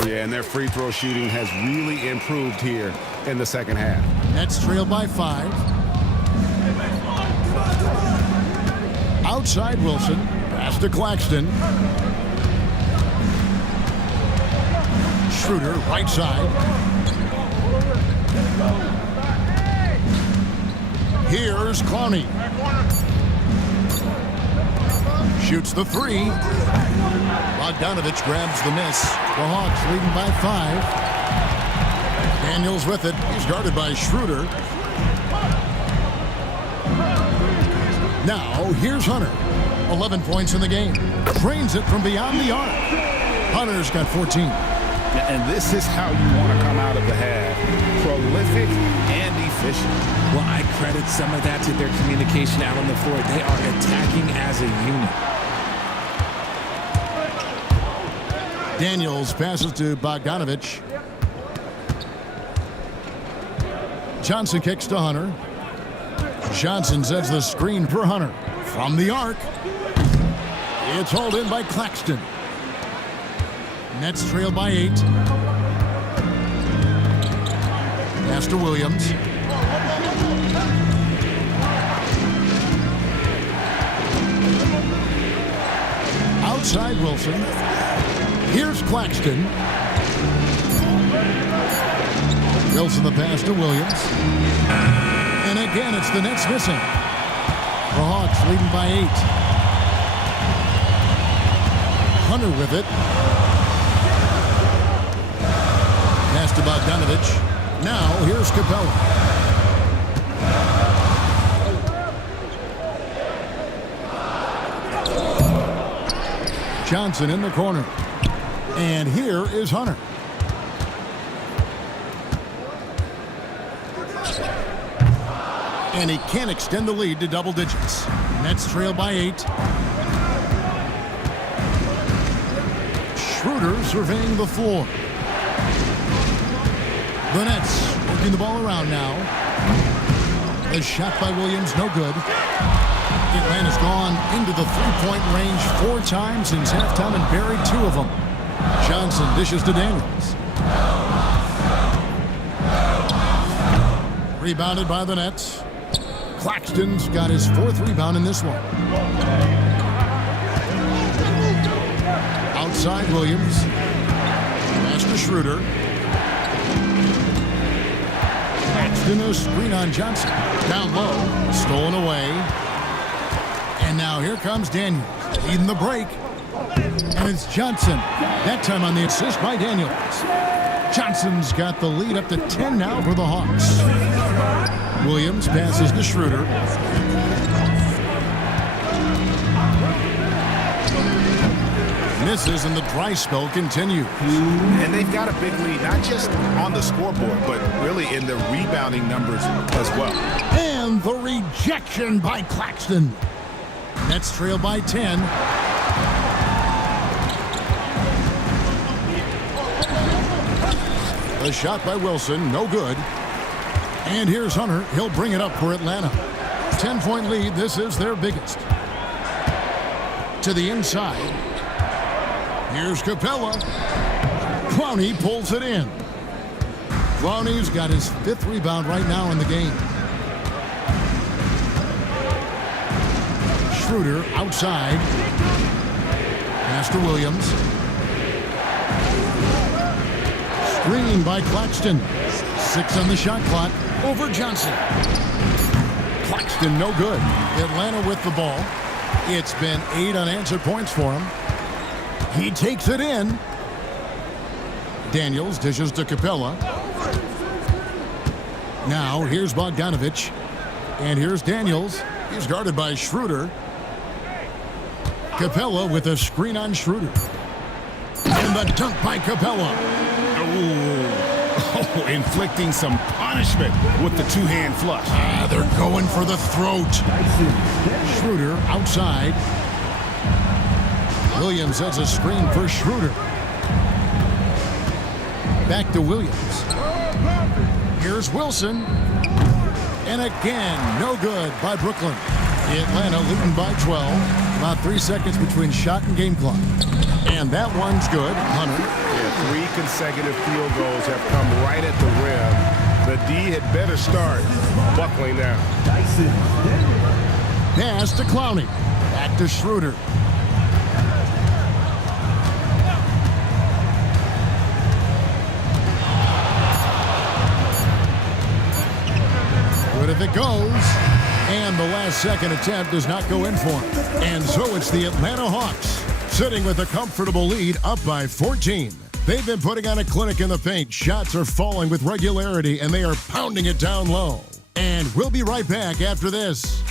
Yeah, and their free throw shooting has really improved here in the second half. Nets trailed by 5. Outside Wilson. Pass to Claxton. Schroeder, right side. Here's Clowney. Shoots the 3. Bogdanovich grabs the miss. The Hawks leading by 5. Daniels with it. He's guarded by Schroeder. Now, here's Hunter. 11 points in the game. Drains it from beyond the arc. Hunter's got 14. And this is how you want to come out of the half. Prolific and efficient. Well, I credit some of that to their communication out on the floor. They are attacking as a unit. Daniels passes to Bogdanovich. Johnson kicks to Hunter. Johnson sets the screen for Hunter. From the arc. It's hauled in by Claxton. Nets trail by 8. Pass to Williams. Outside Wilson. Here's Claxton. Wilson the pass to Williams. And again, it's the Nets missing. The Hawks leading by 8. Hunter with it. Pass to Bogdanovich. Now, here's Capella. Johnson in the corner. And here is Hunter. And he can't extend the lead to double digits. Nets trail by 8. Schroeder surveying the floor. The Nets working the ball around now. A shot by Williams, no good. Atlanta's gone into the three-point range 4 times since halftime and buried 2 of them. Johnson dishes to Daniels. Rebounded by the Nets. Claxton's got his 4th rebound in this one. Outside Williams. Pass to Schroeder. Claxton a screen on Johnson. Down low. Stolen away. And now here comes Daniels. Leading the break. And it's Johnson. That time on the assist by Daniels. Johnson's got the lead up to 10 now for the Hawks. Williams passes to Schroeder. Misses and the dry spell continues. And they've got a big lead, not just on the scoreboard, but really in the rebounding numbers as well. And the rejection by Claxton. Nets trail by 10. A shot by Wilson, no good. And here's Hunter. He'll bring it up for Atlanta. 10-point lead. This is their biggest. To the inside. Here's Capella. Clowney pulls it in. Clowney's got his 5th rebound right now in the game. Schroeder outside. Pass to Williams. Screen by Claxton. 6 on the shot clock. Over Johnson. Claxton no good. Atlanta with the ball. It's been 8 unanswered points for him. He takes it in. Daniels dishes to Capella. Now here's Bogdanovich. And here's Daniels. He's guarded by Schroeder. Capella with a screen on Schroeder. And the dunk by Capella. Oh, inflicting some punishment with the 2-hand flush. They're going for the throat. Schroeder outside. Williams has a screen for Schroeder. Back to Williams. Here's Wilson. And again, no good by Brooklyn. Atlanta leading by 12. About 3 seconds between shot and game clock. And that one's good. Hunter. 3 consecutive field goals have come right at the rim. The D had better start buckling down. Pass to Clowney. Back to Schroeder. Good if it goes. And the last second attempt does not go in for him. And so it's the Atlanta Hawks sitting with a comfortable lead up by 14. They've been putting on a clinic in the paint. Shots are falling with regularity, and they are pounding it down low. And we'll be right back after this.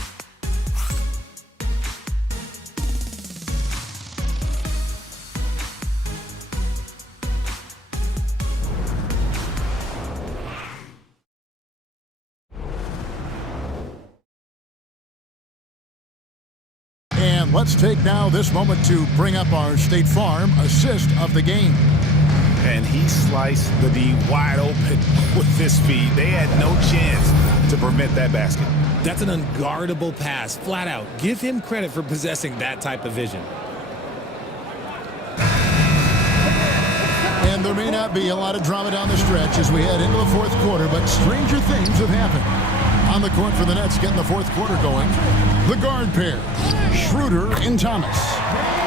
And let's take now this moment to bring up our State Farm assist of the game. And he sliced the D wide open with this feed. They had no chance to prevent that basket. That's an unguardable pass, flat out. Give him credit for possessing that type of vision. And there may not be a lot of drama down the stretch as we head into the fourth quarter, but stranger things have happened. On the court for the Nets, getting the fourth quarter going, the guard pair, Schroeder and Thomas.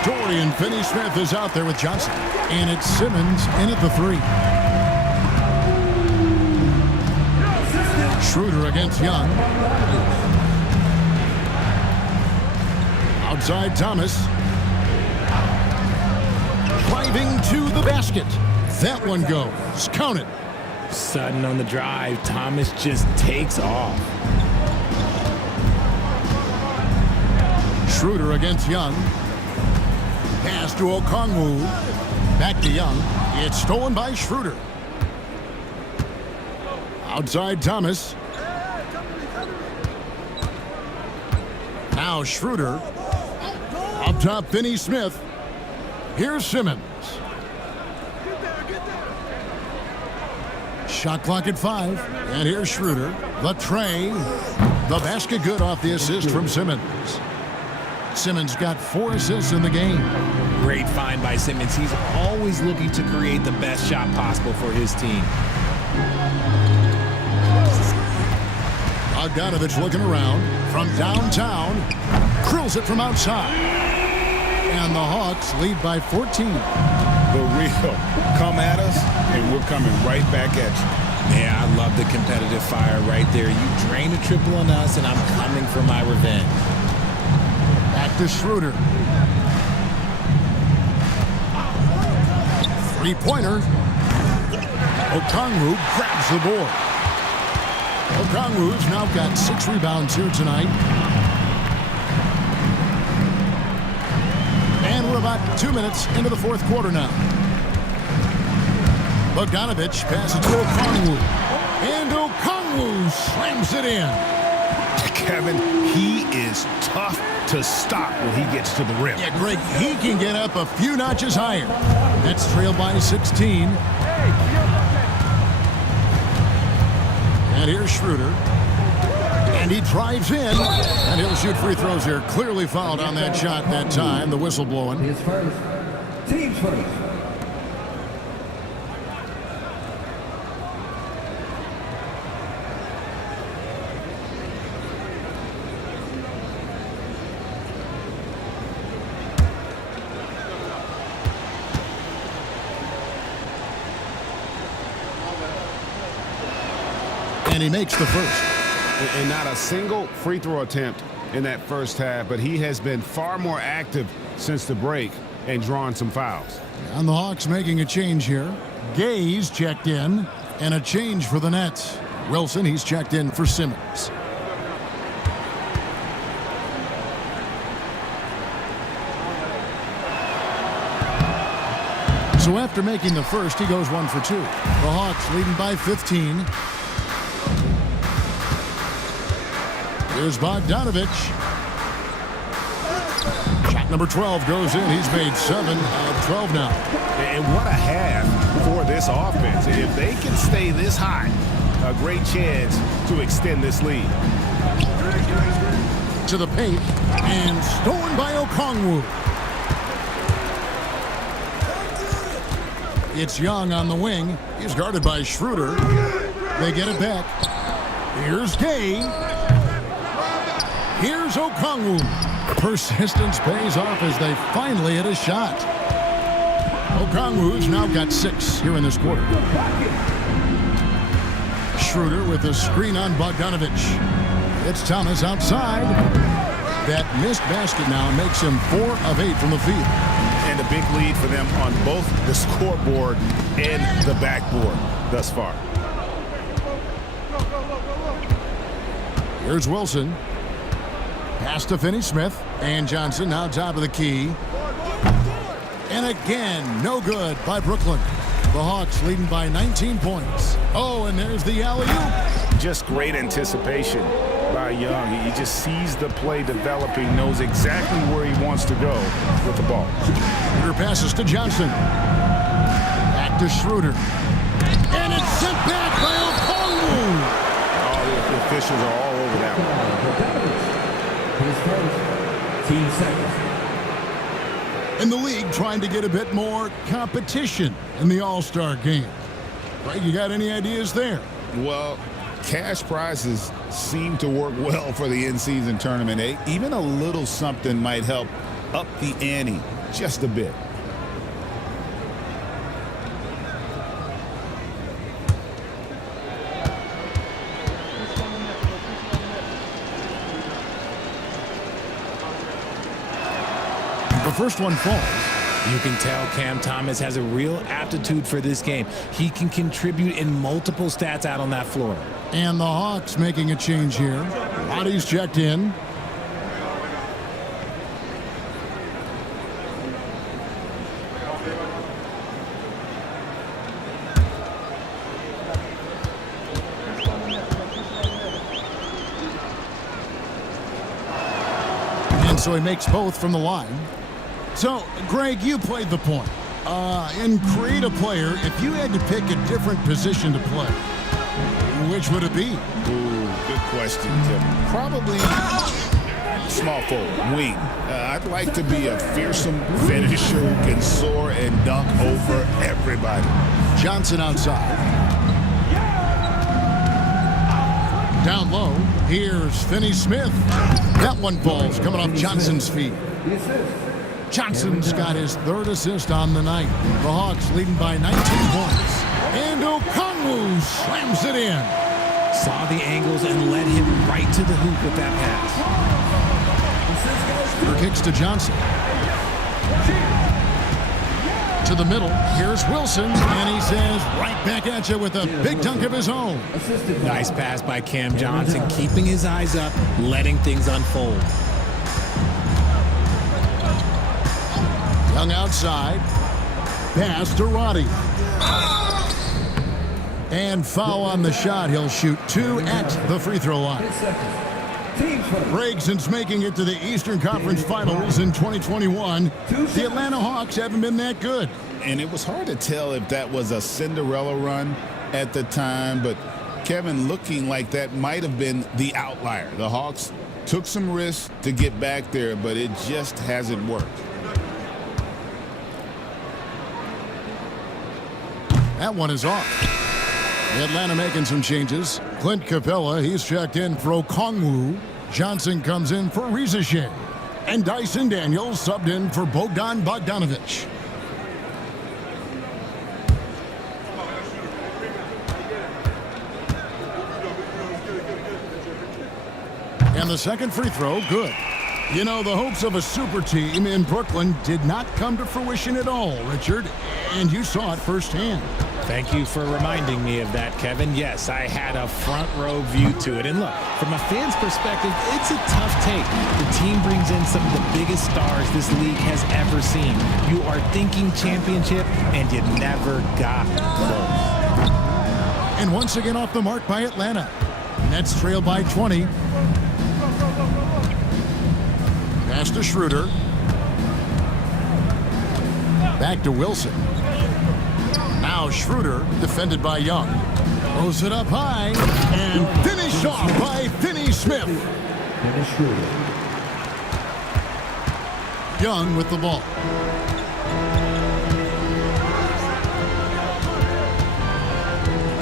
Dorian Finney-Smith is out there with Johnson, and it's Simmons in at the 3. Schroeder against Young. Outside Thomas. Driving to the basket. That one goes. Count it. Sudden on the drive. Thomas just takes off. Schroeder against Young. Pass to Okongwu. Back to Young. It's stolen by Schroeder. Outside Thomas. Now Schroeder. Up top Finney-Smith. Here's Simmons. Shot clock at 5. And here's Schroeder. The tray. The basket good off the assist from Simmons. Simmons got 4 assists in the game. Great find by Simmons. He's always looking to create the best shot possible for his team. Bogdanovich looking around from downtown. Drills it from outside. And the Hawks lead by 14. The real come at us, and we're coming right back at you. Yeah, I love the competitive fire right there. You drain a triple on us, and I'm coming for my revenge. Back to Schroeder. Three-pointer. Okongwu grabs the board. Okongwu's now got 6 rebounds here tonight. And we're about 2 minutes into the fourth quarter now. Bogdanovich passes to Okongwu. And Okongwu slams it in. Kevin, he is tough to stop when he gets to the rim. Yeah, Greg, he can get up a few notches higher. That's trailed by 16. And here's Schroeder. And he drives in. And he'll shoot free throws here. Clearly fouled on that shot that time. The whistle blowing. His first. Team's first. And he makes the first. And not a single free throw attempt in that first half, but he has been far more active since the break and drawn some fouls. And the Hawks making a change here. Gay's checked in, and a change for the Nets. Wilson, he's checked in for Simmons. So after making the first, he goes 1 for 2. The Hawks leading by 15. Here's Bogdanovich. Shot number 12 goes in. He's made 7 out of 12 now. And what a half for this offense. If they can stay this high, a great chance to extend this lead. To the paint, and stolen by Okongwu. It's Young on the wing. He's guarded by Schroeder. They get it back. Here's Gay. Here's Okongwu. Persistence pays off as they finally hit a shot. Okongwu's now got 6 here in this quarter. Schroeder with a screen on Bogdanovich. It's Thomas outside. That missed basket now makes him 4 of 8 from the field. And a big lead for them on both the scoreboard and the backboard thus far. Here's Wilson. Pass to Finney-Smith. And Johnson now top of the key. And again, no good by Brooklyn. The Hawks leading by 19 points. Oh, and there's the alley-oop. Just great anticipation by Young. He just sees the play developing, knows exactly where he wants to go with the ball. Schroeder passes to Johnson. Back to Schroeder. And it's sent back by Okongwu. Oh, the officials are all over that one. His first, team second. And the league trying to get a bit more competition in the All-Star game. Right, you got any ideas there? Well, cash prizes seem to work well for the in-season tournament. Even a little something might help up the ante just a bit. The first one falls. You can tell Cam Thomas has a real aptitude for this game. He can contribute in multiple stats out on that floor. And the Hawks making a change here. Roddy's checked in. And so he makes both from the line. So, Greg, you played the point. In create a player, if you had to pick a different position to play, which would it be? Ooh, good question, Kevin. Probably small forward, wing. I'd like to be a fearsome finisher who can soar and dunk over everybody. Johnson outside. Down low, here's Finney Smith. That one falls coming off Johnson's feet. Johnson's got his third assist on the night. The Hawks leading by 19 points. And Okongwu slams it in. Saw the angles and led him right to the hoop with that pass. Her kicks to Johnson. To the middle, here's Wilson, and he says right back at you with a big dunk of his own. Nice pass by Cam Johnson, keeping his eyes up, letting things unfold. Young outside. Pass to Roddy. And foul on the shot. He'll shoot 2 at the free throw line. Greg, since making it to the Eastern Conference Finals in 2021, the Atlanta Hawks haven't been that good. And it was hard to tell if that was a Cinderella run at the time, but Kevin, looking like that might have been the outlier. The Hawks took some risks to get back there, but it just hasn't worked. That one is off. Atlanta making some changes. Clint Capella, he's checked in for Okongwu. Johnson comes in for Rizache. And Dyson Daniels subbed in for Bogdan Bogdanovic. And the second free throw, good. You know, the hopes of a super team in Brooklyn did not come to fruition at all, Richard. And you saw it firsthand. Thank you for reminding me of that, Kevin. Yes, I had a front row view to it. And look, from a fan's perspective, it's a tough take. The team brings in some of the biggest stars this league has ever seen. You are thinking championship, and you never got close. And once again off the mark by Atlanta. Nets trail by 20. Pass to Schroeder. Back to Wilson. Now Schroeder, defended by Young. Throws it up high and finished off by Finney Smith. Young with the ball.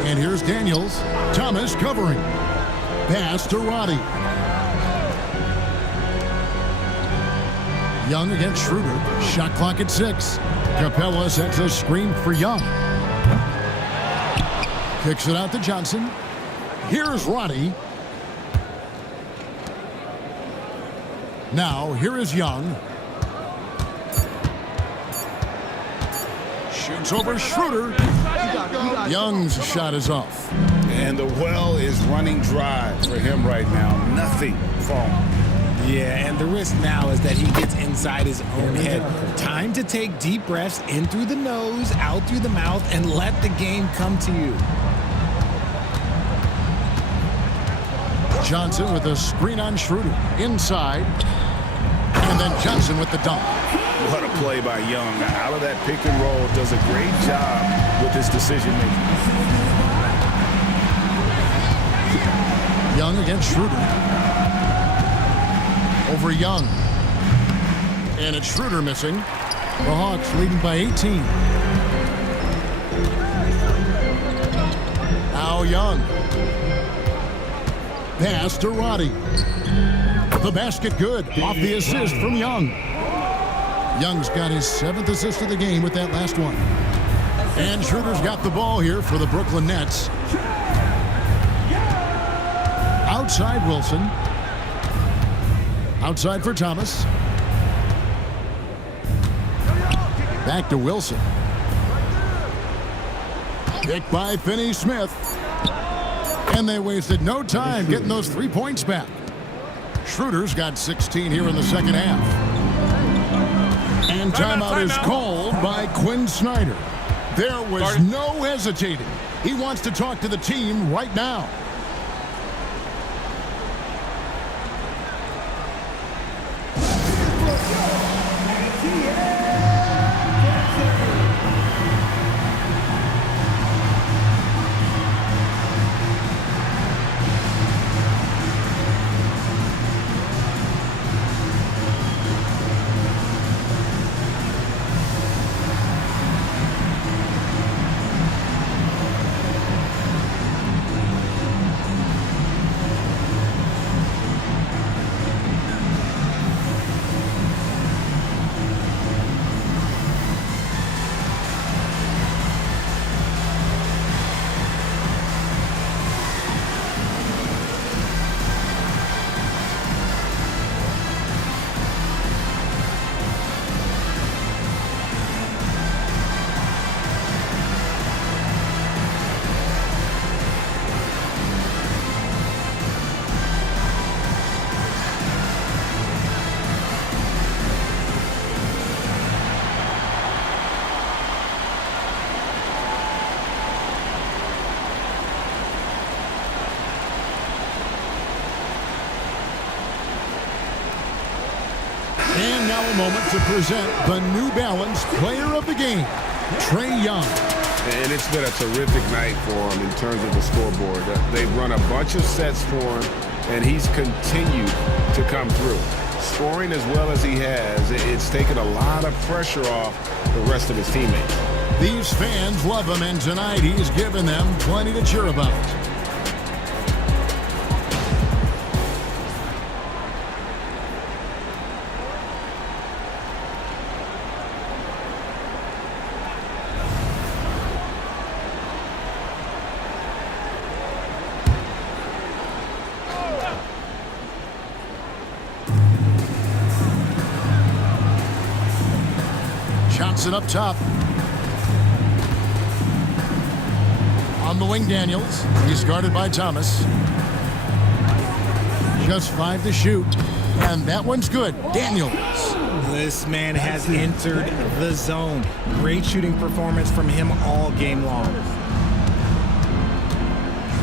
And here's Daniels. Thomas covering. Pass to Roddy. Young against Schroeder. Shot clock at 6. Capella sets a screen for Young. Kicks it out to Johnson. Here's Roddy. Now, here is Young. Shoots over Schroeder. Young's shot is off. And the well is running dry for him right now. Nothing falling. Yeah, and the risk now is that he gets inside his own head. Time to take deep breaths in through the nose, out through the mouth, and let the game come to you. Johnson with a screen on Schroeder. Inside. And then Johnson with the dunk. What a play by Young. Out of that pick and roll, does a great job with his decision making. Young against Schroeder. Over Young. And it's Schroeder missing. The Hawks leading by 18. Now Young. Pass to Roddy. The basket good. Off the assist from Young. Young's got his 7th assist of the game with that last one. And Schroeder's got the ball here for the Brooklyn Nets. Outside Wilson. Outside for Thomas. Back to Wilson. Picked by Finney-Smith. And they wasted no time getting those 3 points back. Schroeder's got 16 here in the second half. And timeout is called by Quinn Snyder. There was no hesitating. He wants to talk to the team right now. And now a moment to present the New Balance Player of the Game, Trae Young. And it's been a terrific night for him in terms of the scoreboard. They've run a bunch of sets for him, and he's continued to come through. Scoring as well as he has, it's taken a lot of pressure off the rest of his teammates. These fans love him, and tonight he's given them plenty to cheer about. Johnson up top. On the wing, Daniels. He's guarded by Thomas. Just 5 to shoot. And that one's good. Daniels. This man has entered the zone. Great shooting performance from him all game long.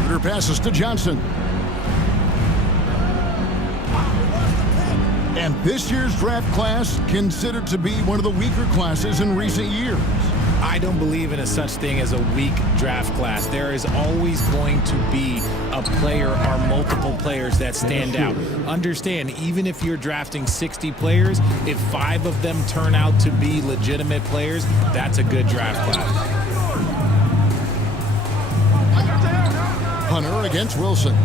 Shooter passes to Johnson. And this year's draft class considered to be one of the weaker classes in recent years. I don't believe in a such thing as a weak draft class. There is always going to be a player or multiple players that stand out. Understand, even if you're drafting 60 players, if 5 of them turn out to be legitimate players, that's a good draft class. Hunter against Wilson.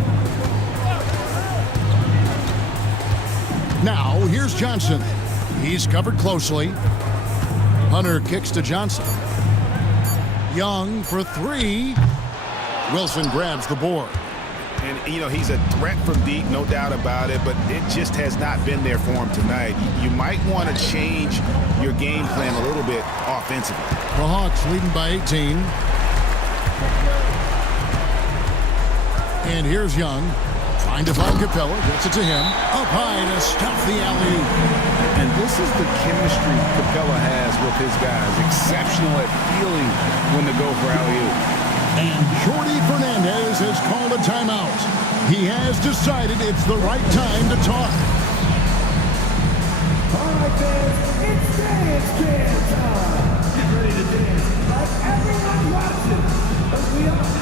Now, here's Johnson. He's covered closely. Hunter kicks to Johnson. Young for 3. Wilson grabs the board. And, you know, he's a threat from deep, no doubt about it, but it just has not been there for him tonight. You might want to change your game plan a little bit offensively. The Hawks leading by 18. And here's Young. Trying to find Capella, gets it to him. Up high to stop the alley-oop. And this is the chemistry Capella has with his guys. Exceptional at feeling when to go for alley-oop. And Jordi Fernandez has called a timeout. He has decided it's the right time to talk. All right, fans, it's dance time. Get ready to dance like everyone watching, as we are.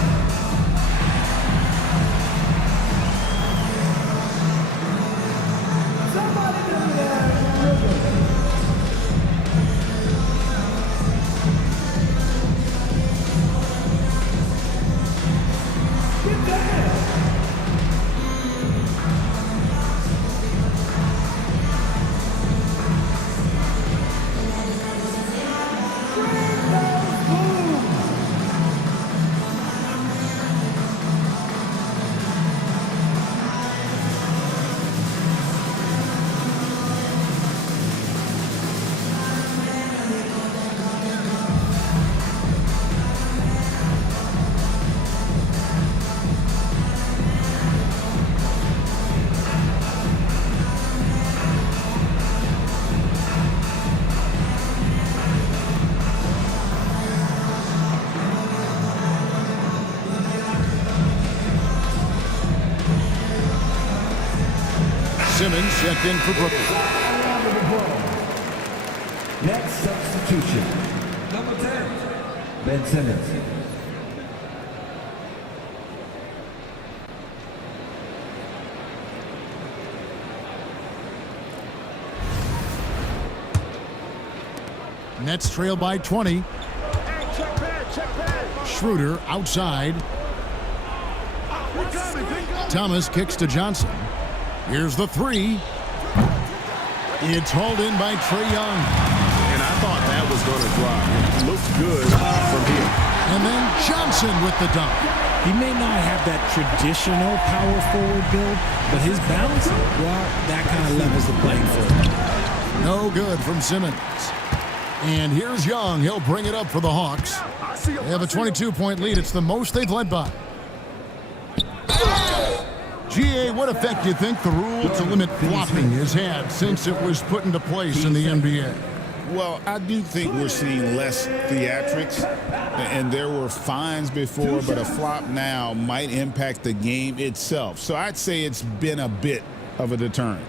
Simmons checked in for Brooklyn. Round of applause. Next substitution. Number 10, Ben Simmons. Nets trail by 20. Schroeder outside. Thomas kicks to Johnson. Here's the three. It's hauled in by Trae Young. And I thought that was going to drop. It looked good from here. And then Johnson with the dunk. He may not have that traditional power forward build, but his balance, well, that kind of levels the playing field. No good from Simmons. And here's Young. He'll bring it up for the Hawks. They have a 22-point lead. It's the most they've led by. GA, what effect do you think the rule to limit flopping has had since it was put into place in the NBA? Well, I do think we're seeing less theatrics, and there were fines before, but a flop now might impact the game itself. So I'd say it's been a bit of a deterrent.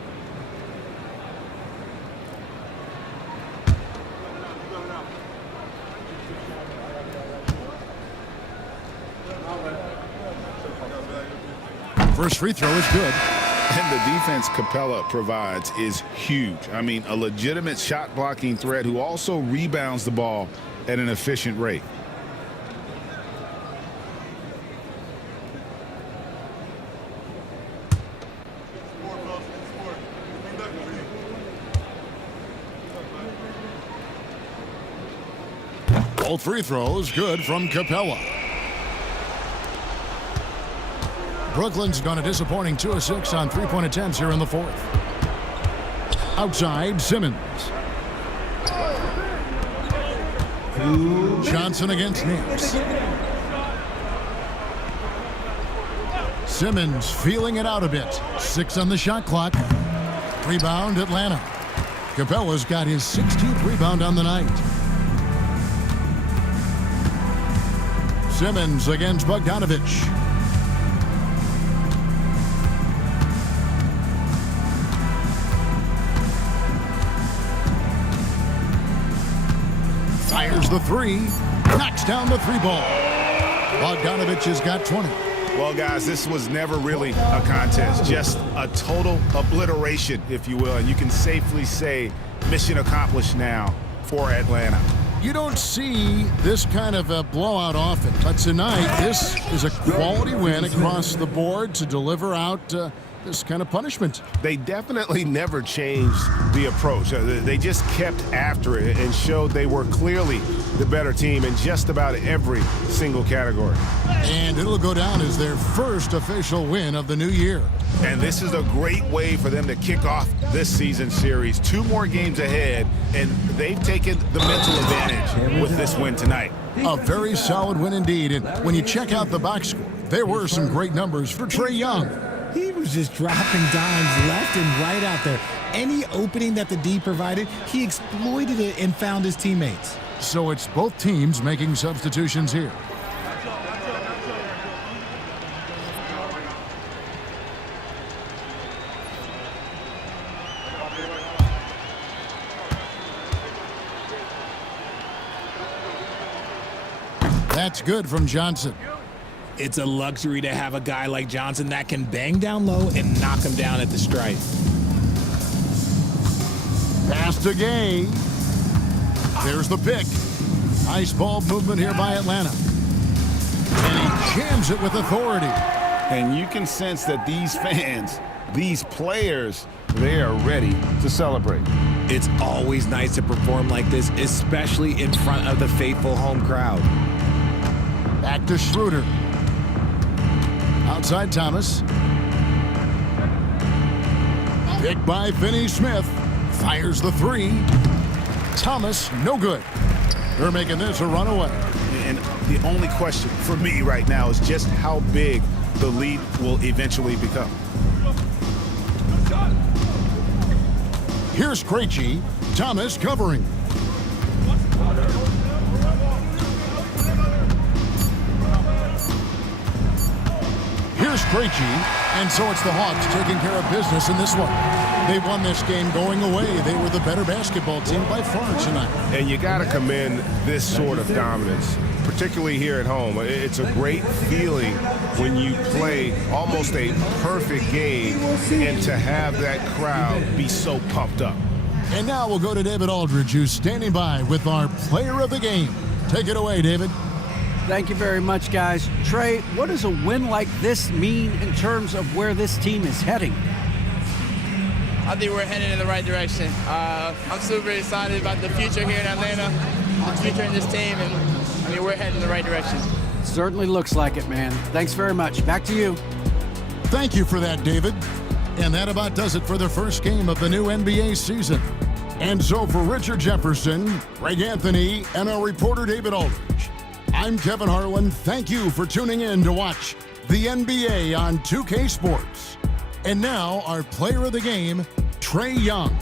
First free throw is good. And the defense Capella provides is huge. I mean, a legitimate shot blocking threat who also rebounds the ball at an efficient rate. Both free throws good from Capella. Brooklyn's gone a disappointing 2 of 6 on three-point attempts here in the fourth. Outside, Simmons. Johnson against Nance. Simmons feeling it out a bit. 6 on the shot clock. Rebound, Atlanta. Capella's got his 16th rebound on the night. Simmons against Bogdanovich. Fires the three, knocks down the three ball. Bogdanovich has got 20. Well, guys, this was never really a contest, just a total obliteration, if you will. And you can safely say mission accomplished now for Atlanta. You don't see this kind of a blowout often, but tonight this is a quality win across the board to deliver out this kind of punishment. They definitely never changed the approach. They just kept after it and showed they were clearly the better team in just about every single category. And it'll go down as their first official win of the new year. And this is a great way for them to kick off this season series. 2 more games ahead, and they've taken the mental advantage with this win tonight. A very solid win indeed. And when you check out the box score, there were some great numbers for Trae Young. He was just dropping dimes left and right out there. Any opening that the D provided, he exploited it and found his teammates. So it's both teams making substitutions here. That's good from Johnson. It's a luxury to have a guy like Johnson that can bang down low and knock him down at the stripe. Pass to Gay. There's the pick. Nice ball movement here by Atlanta. And he jams it with authority. And you can sense that these fans, these players, they are ready to celebrate. It's always nice to perform like this, especially in front of the faithful home crowd. Back to Schroeder. Outside Thomas. Picked by Finney-Smith. Fires the three. Thomas, no good. They're making this a runaway. And the only question for me right now is just how big the lead will eventually become. Here's Krejci. Thomas covering. Here's Krejci, and so it's the Hawks taking care of business in this one. They won this game going away. They were the better basketball team by far tonight. And you got to commend this sort of dominance, particularly here at home. It's a great feeling when you play almost a perfect game and to have that crowd be so pumped up. And now we'll go to David Aldridge, who's standing by with our player of the game. Take it away, David. Thank you very much, guys. Trey, what does a win like this mean in terms of where this team is heading? I think we're heading in the right direction. I'm super excited about the future here in Atlanta, the future in this team, and I mean, we're heading in the right direction. Certainly looks like it, man. Thanks very much. Back to you. Thank you for that, David. And that about does it for the first game of the new NBA season. And so for Richard Jefferson, Greg Anthony, and our reporter David Aldridge, I'm Kevin Harlan. Thank you for tuning in to watch the NBA on 2K Sports. And now our player of the game, Trae Young.